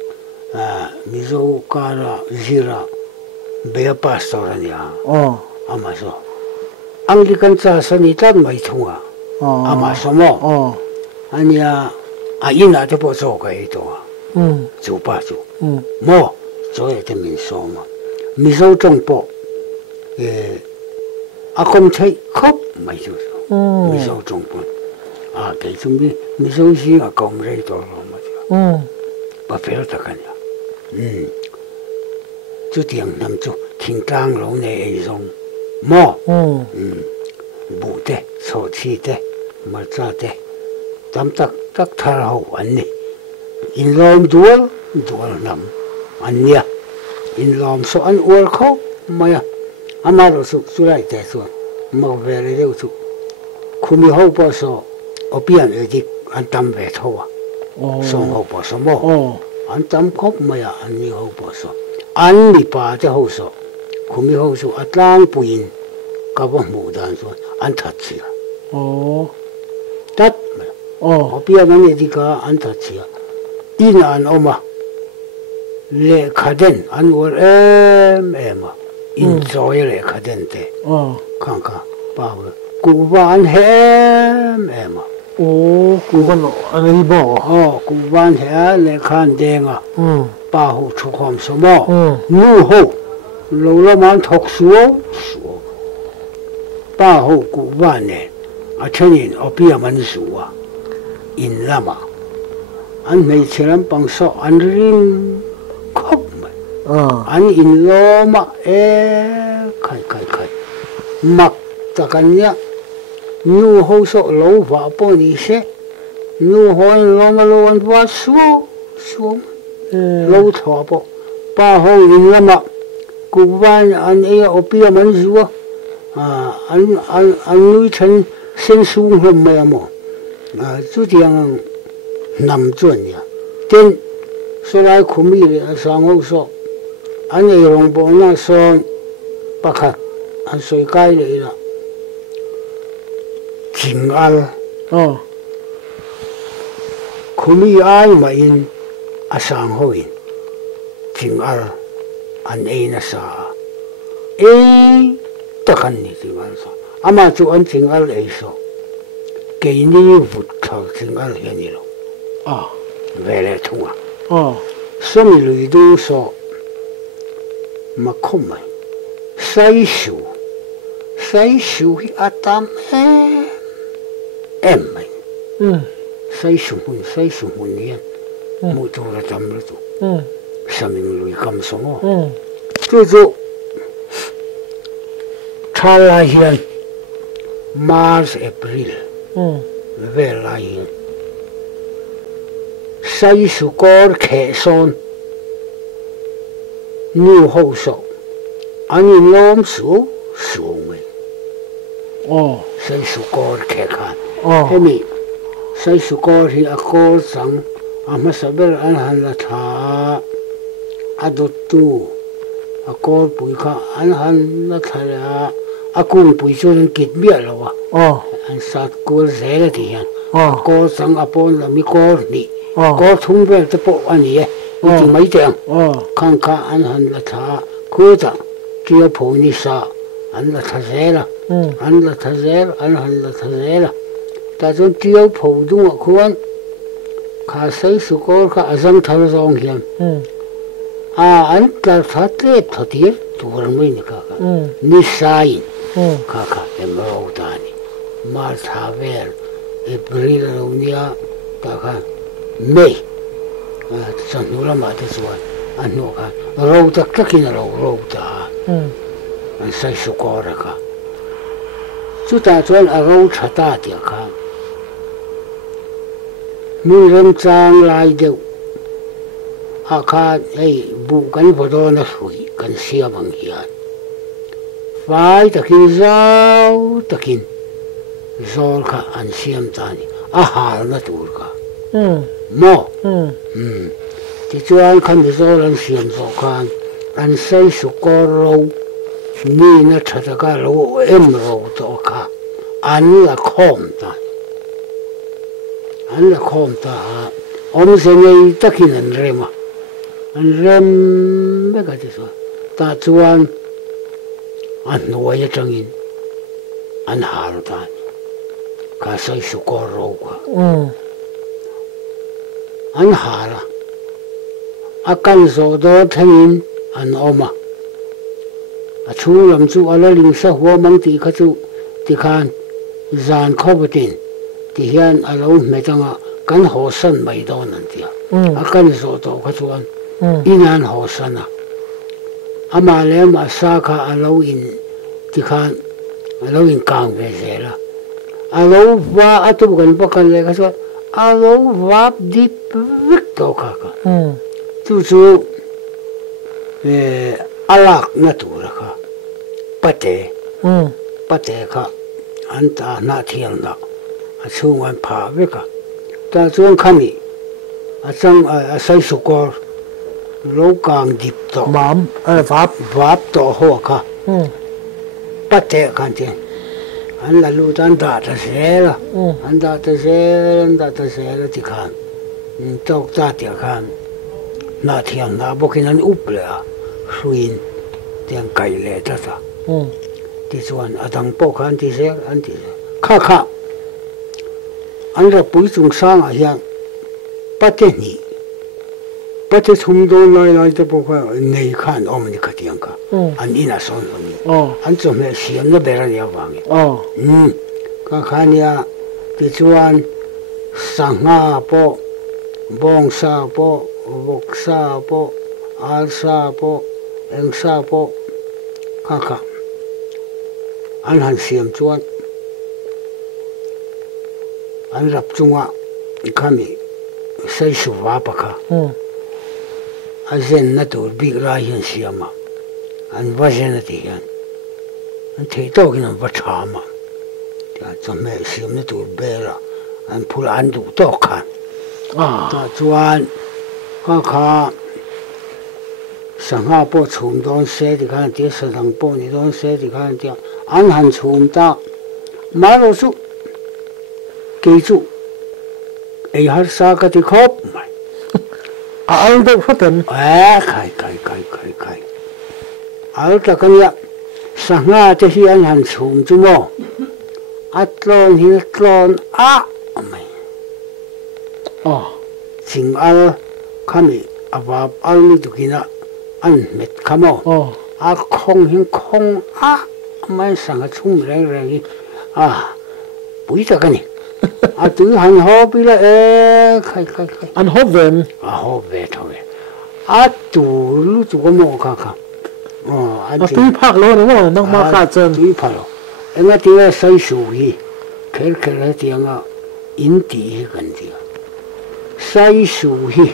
mi zo kara zira be passport ania amaso Anglican cha sanitan mai thunga amaso mo ania ina te po so kai to chu pa chu mo so e te min so ma mi so trong po không thấy khóc mai chu mi so trong po cái chung đi mi so si công rei to lo ma ba phê ta kan ya chu tiang nam chu thing tang lo ne ei zong mo bu te so chi te ma cha te tam tak thar ho an ni in lom dual nam an nia in lom so an ur kho maya ama ro su lai te so mo ve le deu chu khumi hau pa so opian edik an tam ve thowa song hau pa so mo an tam khop maya an ni hau pa so an ni pa te hau so khumi hau so atlang puin ka ba mu dan so an that chia tat opian an edika an that chia in an oma le khaden an war ema enjoy le khaden te khang ka pa ku ban hem ema ku ban an ei bo ku ban he le khan denga pa hu chu khom so mo nu ho lo la man thok suo pa hu ku ban ne a chenin opia man suwa in lama an mei cheram pang so an ring khop an in loma khai mak ta kan ya nu ho so lo va po ni se nu ho loma lo an va su lo tho po pa ho in lama ku van an e opia man zuwa an nui chen sen su hlom ma mo chu tiang nam chuan ya ten so lai khumi le sang ho so an ei rong bo na so pakhat an soi kai le la jingal khumi ai ma in asang ho in jingal an ei na sa ta kan ni jingal so ama chu an jingal ei so ke ni vut thal jingal he ni lo vele thunga so mi lui du so ma khom mai sai shu hi atam em mai sai shu hun ni mu tu ra tam ra tu saming lui kam so mo chu thala hian March April ve la hian sai su kor khe son nu ho so ani lom su mai sai su kor khe khan hemi sai su kor hi a kor sang ama saber an han la tha adot tu a kor pui kha an han la tha la a kun pui chu kit bia lawa an sat kor zela ti han kor sang apon la mi kor ni có thung về tới bộ anh ấy thì mấy tiếng khang khá anh hắn là thà cứ ta kia phụ ni sa anh là thà dễ là anh là thà dễ anh hắn là thà dễ là ta cho tiêu phụ đúng không khuôn khá xây sự cố khá azam thà rong hiền anh là thà tết thà tiết tu làm mấy cả ni sai khá em lâu ta ni mà thà về April lâu nia ta khá mei san nula ma te suan an no ka ro ta kakina ro ta an sai su ko ra ka chu ta chuan a ro thata ti kha mi rem chang lai deu a kha ei bu kan bodo na hui kan sia bang hian vai takin zau takin zol kha an siam tani a hal na tur ka mo ti chuan khan zol an siam zo khan an sai su ko ro ni na thata ka ro em ro to kha an la khom ta om se nei takin an rem be ka ti so ta chuan an nuaya changin an hal ta ka sai su ko ro ka an hala akan zo do thangin an oma a thu lam chu ala ling sa huwa mang ti kha chu ti khan zan khobatin ti hian alo metanga kan ho san mai do nan ti akan zo do kha chuan inan ho sana ama le ma sa kha alo in ti khan alo in kang ve zela alo wa atu kan pakan le kha chuan alo vap dip vik to kha chu alak na tu ra kha pate kha an ta na thiang na a chung an pha veka ta chuan khami a chang a sai sukor lo kang dip to mám vap to ho kha pate kan te an la lu tan da ta se la an da ta se la ti khan tok ta ti khan na thiang na bokin an up le a hruin tiang kai le ta ta ti chuan adang po khan ti se an ti kha kha an ra pui chung sang a hian pate ni pate chum do lai te po kha nei khan om ni kha tiang ka an ina son ni an chu me siam na bera ya wangi ka khania ti chuan sanga po bong sa po vok sa po al sa po eng sa po kha kha an han siam chuan an rap chunga khami sai su wa pa kha a zen na tur big ra hian siama an va zen na ti hian an thei to kin an va tha ma ta chome siam na tur bela an phul an du to khan ta chuan kha sanga po chum don se ti khan ti sadang po ni don se ti khan ti an han chum ta ma lo su ke chu ei har sa ka ti khop mai al do phatan khai al ta kan ya sanga te hi an han chum chu mo atlon hi tlon a mai sing al khami abab al ni tukina an met khamo a khong hin khong a mai sanga chum reng reng hi pui ta kani a tu han ho pi la khai an ho ven ho ve thôi a tu lu tu ko mo kha a tu phak lo no nang ma kha chen tu phak lo enga ti sai su hi kher ti anga in ti kan ti sai su hi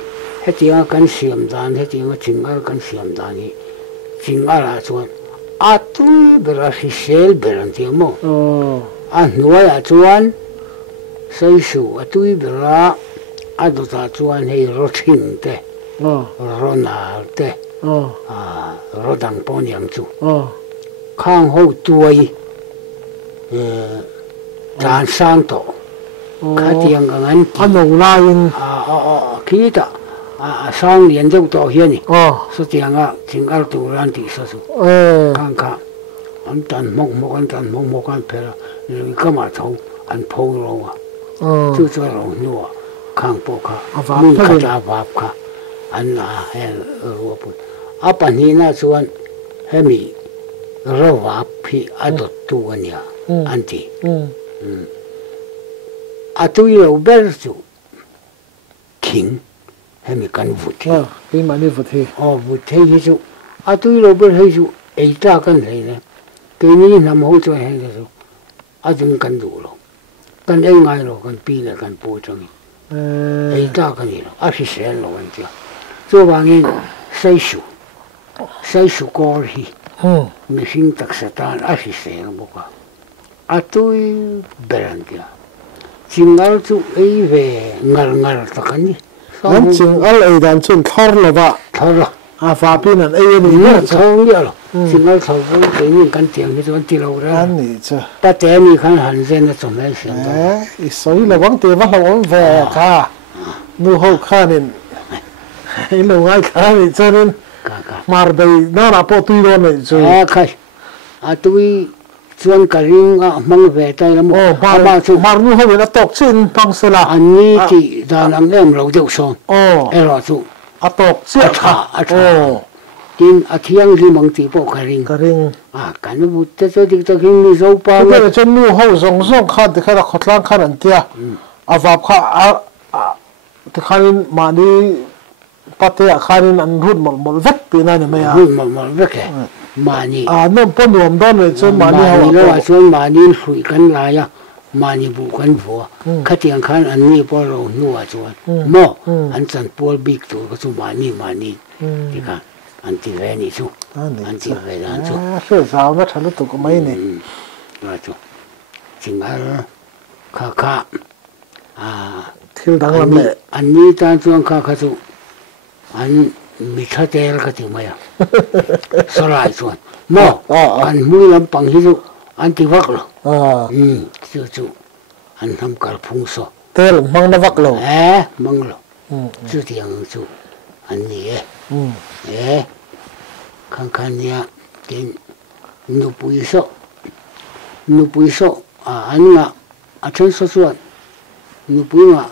he ti anga kan siam dan he ti anga chingal kan siam dan hi chingal a chuan a tu bera hi sel beran ti mo a nuai a chuan sai su a tu bera a do ta chuan hei rothin te ronal te rodang poniang chu khang ho tuai tan sang to khatiang ngan anong lain khi ta sang lian deuh to hian ni so tianga thingal tu ran ti sa su khang kha an tan mok an phela lui kama thau an phau ro chu chu ro nu khang po kha mun kha ta vap kha an na hel ro pu apa ni na chuan hemi ro vap phi adot tu ania anti atui lo ber chu king hemi kan vuthi pe mani vuthi vuthi hi chu atui lo ber hi chu ei ta kan le ne ke ni nam ho chu hen le chu ajung kan du lo kan ei ngai lo kan pi le kan pu chang ei ta kan ni lo a hi se lo an ti chu wangin sai su ko hi mi hing tak satan a hi se mo ka atui beran kia chingal chu ei ve ngal ta kan ni an chingal ei dan chun thar lova thar a fa pin an ei ni ni thong ya lo chingal thau ke ni kan tiang ni chuan ti lo ra an ni cha ta te ni khan han zen na chom lai sian i soi la wang te wa lo ve ka nu ho khanin ei lo ngai kha ni chuan mar dei na ra po tui ro nei chu khai a tui chuan ka ring a mang ve tai lam ma chu mar nu ho na tok chin pang sela an ni ti dan ang em lo deuh son e ro chu a tok chia tha tin a thiang li mang ti po ka ring kan bu te cho dik to king ni zo pa pe chen nu ho zong kha de kha khotlang khan an tia a vap kha te khanin mani pate a khanin an rut mol vet pe na ne me ya rut mol vet ke mani no pon nom don le chen mani ha lo chuan mani hui kan la ya mani bu kan vo khatiang khan an ni po ro nu a chuan mo an chan pol big tu ko chu mani ti ka an ti ve ni chu an ti ve dan chu se zao na thanu tu ko mai ni la chu jingal kha thil dang lam le an ni tan chuan kha chu an mi tha tel ka ti maya solai chuan mo an mui lam pang hi chu an ti vak lo chu an ham kal phung so tel mang na vak lo mang lo chu tiang chu an ni khang nia tin nu pui so an nga a chen so chuan nu pui nga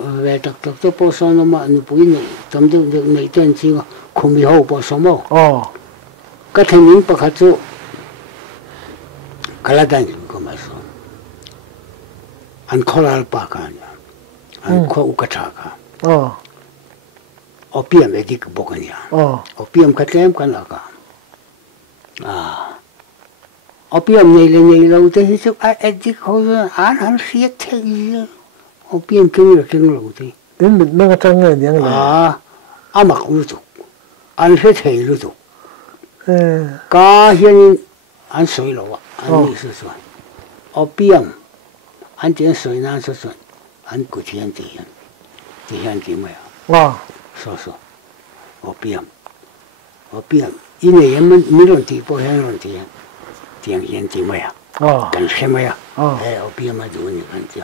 về tak to po so no ma nu pui nei tam de nei ten chi nga khumi ho po so mo ka thenin pakhat chu kala dan ko ma so an kholal pa ka an kho u ka tha ka opium edik bokania opium ka tlem kan aka opium nei lo te hi chu edik ho an riat the opium king lo te đến mình mang cái nghe tiếng là amak lu tu an he thei lu tu ka hian an soi lo an ni su opium an tian soi nan su an ku tian ti mai so opium ine yem mi lon ti po hen lon ti tiang hian ti mai kan he mai opium ma du ni kan ti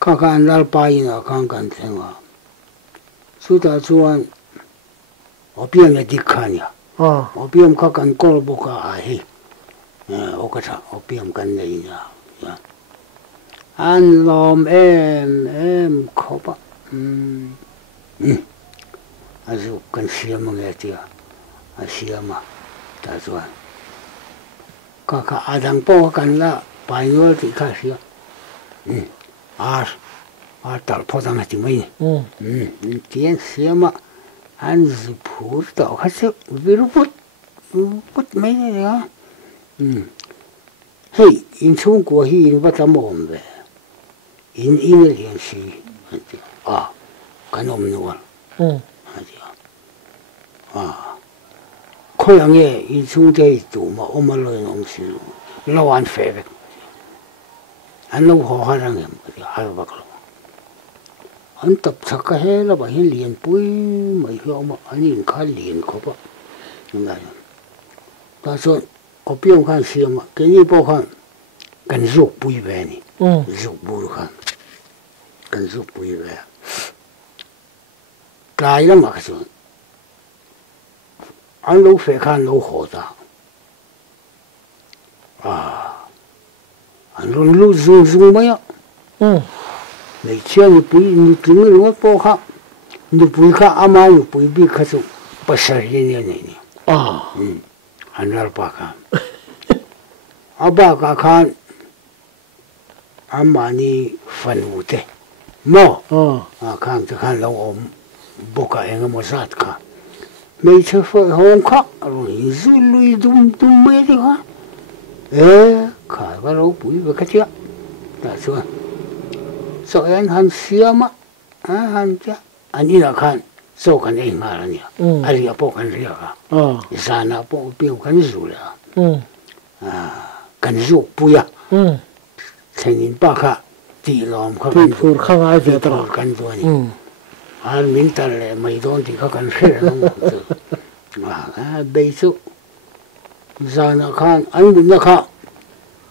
ka an lal pa ina kan thenga su ta chuan opium na dikhania opium ka kan kol boka a hi o ka tha opium kan nei na an lom em khopa azu kan siam nge tia a siama ta chuan ka adang po kan la painol ti kha sia tal po dang ti mai tien siama an zu phur to kha se viru put mai ne ya hei in chung ko hi in wat amom ve in lian si kan om nual khoi ange in chung te tu ma om lo nom si lo an fe ve an lo ho ha rang em har bak lo an tap thaka he la ba hin lian pui mai ho ma anin kha lian ko ba na ta so opium khan siama ke ni po khan kan zuk pui ve ni zuk bur khan kan zuk pui ve kai la ma ka so an lo fe khan lo ho da an lu zu ma ya nei chia ni pui ni tung lo po kha ni pui kha ama ni pui bi kha su pasar ye ni an lar pa kha aba ka khan amani fanute mo khan ta khan lo om boka enga mo sat kha mei che fo hong kha ro zu lui dum me de kha kha ba ro pui ba ka chia ta so en han siama han cha ani la khan so kan ei ma la ni ali apo kan ria ka sana po pi kan zu la kan zu pu ya thenin pa kha ti lom kha kan phur kha ai ve tra kan do ni an min tar le mai don ti kha kan she la mo be su zana khan an bu na kha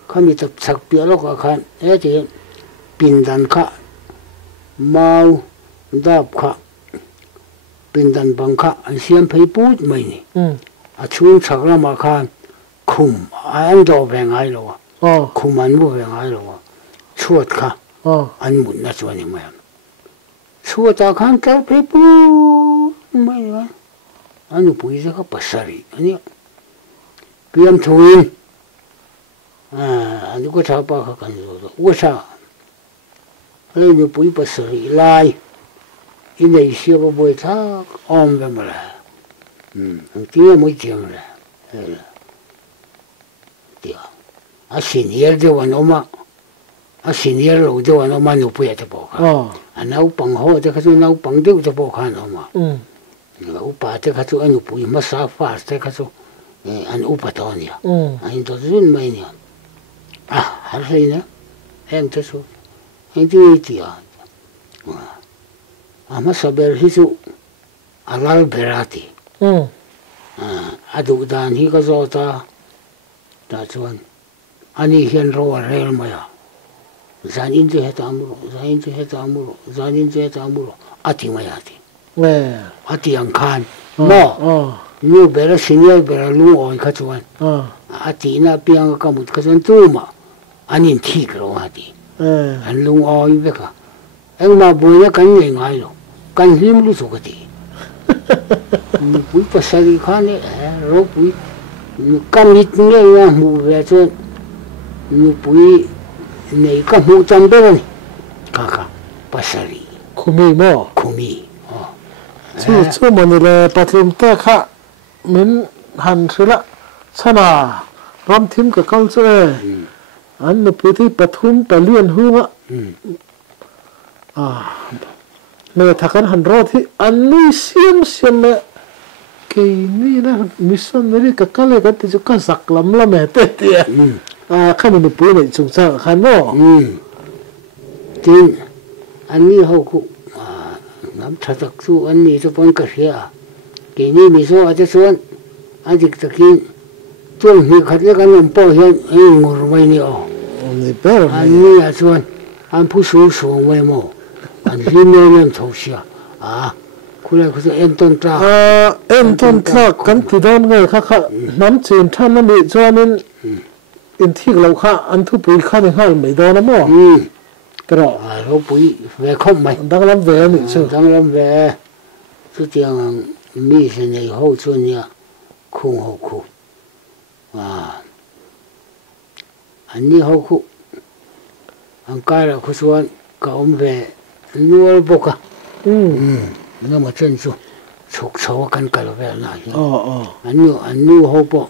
khami tak chak pi lo ka khan ti pindan kha mau dap kha pindan bang kha an siam phei put mai ni a chung chakla ma khan khum an do ve ngai lo khum an bu ve ngai lo chuat kha an mun na chuan ni mai chuat ta khan kal phei pu mai ni an pui za kha pasari ani piam thuin an ko tha pa kha kan do wa sa le ni pui pasari lai inei sia bo boi tha om ve ma la ti mo chiang la tia a senior de wa no ma a senior lo de wa no ma no pu ya te po kha anau pang ho te kha chu nau pang de te po kha no ma nau pa te kha chu anu pui ma sa fa te kha chu an upa to ni an to zun mai ni har hay na em thế số em đi thì ama saber hisu alal berati adu dan hi ka zota ta chuan ani hian ro rel maya zanin je heta amuro zanin je heta amuro zanin je heta amuro ati maya ti ati ang khan mo nu bera senior bera lu oi kha chuan ati na piang ka mut ka chuan tu ma anin thik ro ati an lung oi ve ka eng ma buya kan ngai ngai lo kan him lu su ka ti pui pasari khane ro pui kan hit nge ya mu ve chuan nu pui nei ka mu cham be ni ka pasari khumi mo khumi chu mani le patlum ta kha min han thila chana ram thim ka kal che an nu pu thi pathum palian hunga me thakan han ro thi an ni siam me ke ni na missionary ka kale ka ti ka sak lam la me te ti khan nu pu nei chung cha khan no tin an ni ho ku nam thatak chu an ni chu pon ka hria ke ni mi so ate chuan adik takin chung hi khatle kan om po hian ngur mai ni o ni per an ni a chuan an phu su su mai mo an lim nem thau sia khulai khu em ton tra kan ti don ngai kha nam chen than ni chuanin in thik lo kha an thu pui kha ni hal mai do na mo pero ro pui ve khom mai dang lam ve ni chu dang lam ve chu tiang mi se nei ho chu nia khung ho khu an ni ho khu an ka ra khu chuan ka om ve nual boka nó mà chân chu chụp sâu căn cả về lại anh nu hậu bộ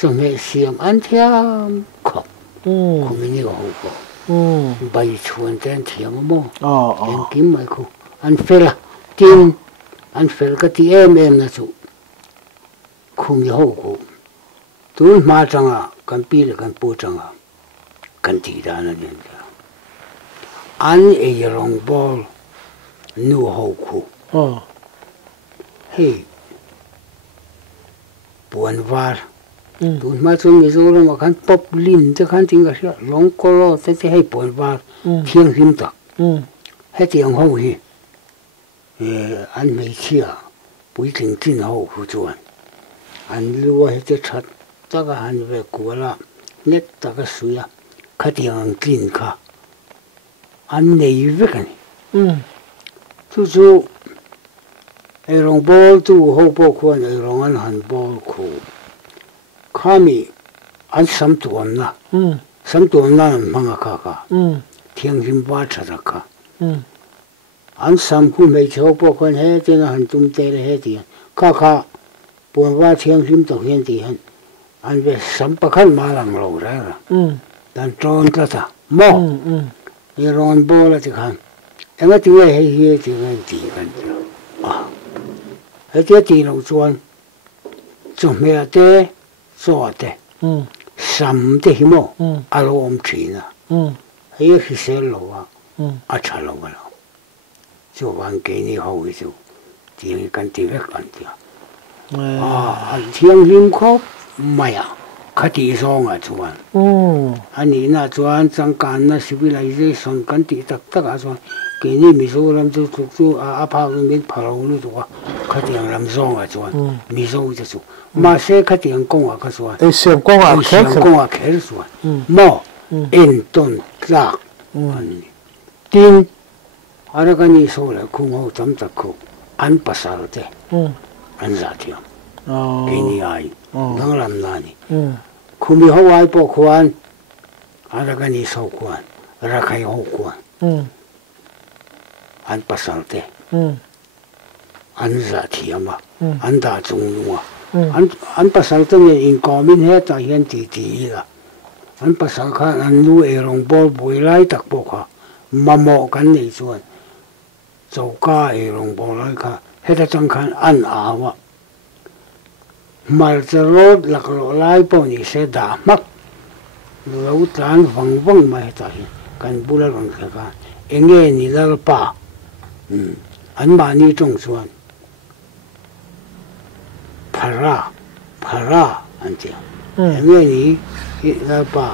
cho mẹ xiêm anh theo khóc không biết nhiều hậu bộ bay chuồn trên thiềm mà em kiếm mấy khu anh phê là tin anh phê cái tí em là chú không nhiều hậu bộ tôi mà chẳng cần pi là cần bố chẳng cần tí ra là nên anh ấy rong ball nu hậu khu hey buồn var tụi mà chúng mình rồi mà khăn pop lin chứ khăn tiếng cái long colo thế hay buồn var thiêng hiểm tắc hay tiếng hậu hi anh mấy chia bùi kinh tin hậu khu chuan anh lúa hay cái chặt tất cả anh về cua là nhất tất cả suy khát tiếng kinh khá anh này với cái này chú ai rong ball tu hậu bộ khuôn ai rong anh han ball khu kami anh sắm tuần na mang cả thiêng hiểm ba chả cả anh sắm khu mấy chỗ bộ khuôn hết thế là han tum tê hết thì cả buồn ba thiêng hiểm tàu hiện thì anh về sắm bạc khăn mà làm lâu ra dan tròn ta mo ai rong ball là thì khăn em nói tiếng hay thì cái cái tí lâu chuan cho mẹ té cho té sắm té hi mo alo om china hay khi xe lâu chả lâu mà cho bạn cái này hậu cái chú tiếng cái tiếng vét anh tiếng anh tiếng lim khóc mày khát đi xong chuan anh ấy na chuan chẳng can na civilization cái tí tất cả chuan cái này mình số làm chú phao mình phao luôn chú khát tiếng làm xong chuan mình số cho chú mà xe khát tiếng công cái chuan xem công cái chuan mo in ton lạc tin ở cái này số là không hậu chấm tập khu anh pasal thế anh ra tiếng cái này ai đang làm nani không biết hậu ai bỏ quan ở cái này số quan ra khai hậu quan anh pasal thế anh ra tiếng mà anh đã chung luôn anh pasal thế này in comment hết tại hiện tí là anh pasal khác anh nuôi rong bol bồi lại tắc bộ cả mà mò cái này chuan dầu cá rong bol lại cả hết chẳng khăn anh ảo mà giờ lót lạc lộ lại bao nhiêu sẽ đá mắc lâu tràn vắng vắng mà hết kan bula rong ka enge ni lal pa an ma ni trong chuan phara an ti enge ni lal pa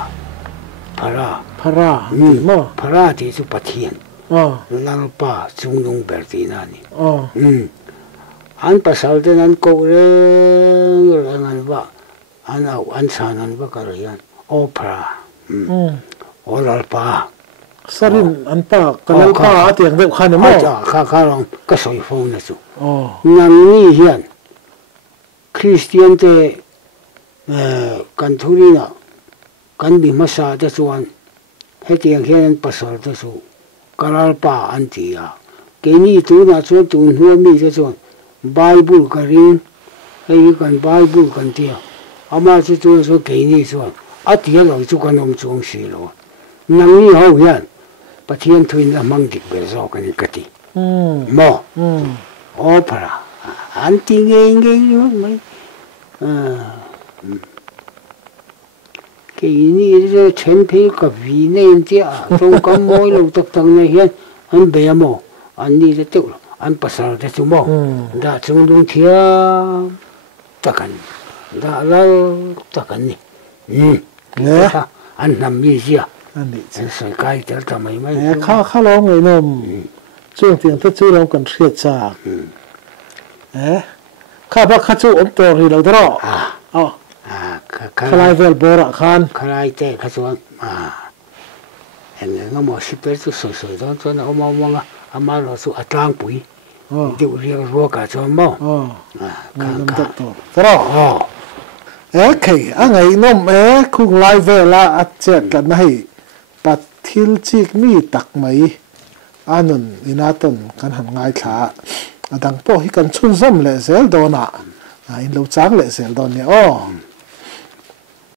phara mo phara ti chu pathian lal pa chung nung ber ti na ni an pasal ten an ko re ngan ba an san an ba ka rian opera lal pa sarin an pa kalal pa atiang deuh khan mo kha long ka soi phone na chu nang ni hian Christian te kan thurina kan bi masa te chuan hetiang hian pasal te chu kalal pa an tia ke ni tu na chu tu hnu mi te chuan Bible ka ring hei kan Bible kan tia ama chu chu so ke ni chuan atia lo chu kan om chung si lo nang ni ho hian pathian thuin la mang dik bel zo kan kati mo opera anti nge mai ke ni je chen phe ka vi ne tia tong kam moi lo tak tang ne hian an be mo an ni te tu an pasal te chu mo da chung dung thia takan da la takan ni ne an nam mi zia anh đi soi kai tel ta mai mai kha lo ngai nom chung tiang ta chu lo kan thriat cha kha ba kha chu om to ri lo dro khalai vel bora khan khalai te kha chuan en nga mo siper chu soi don chuan o mo nga ama lo chu atlang pui ti ri ro ka chuan mo ka to dro okay angai nom khung lai vela at chet kan nai pat thil chik mi tak mai anun inaton kan han ngai tha adang po hi kan chun zam le zel dona in lo chang le zel don ni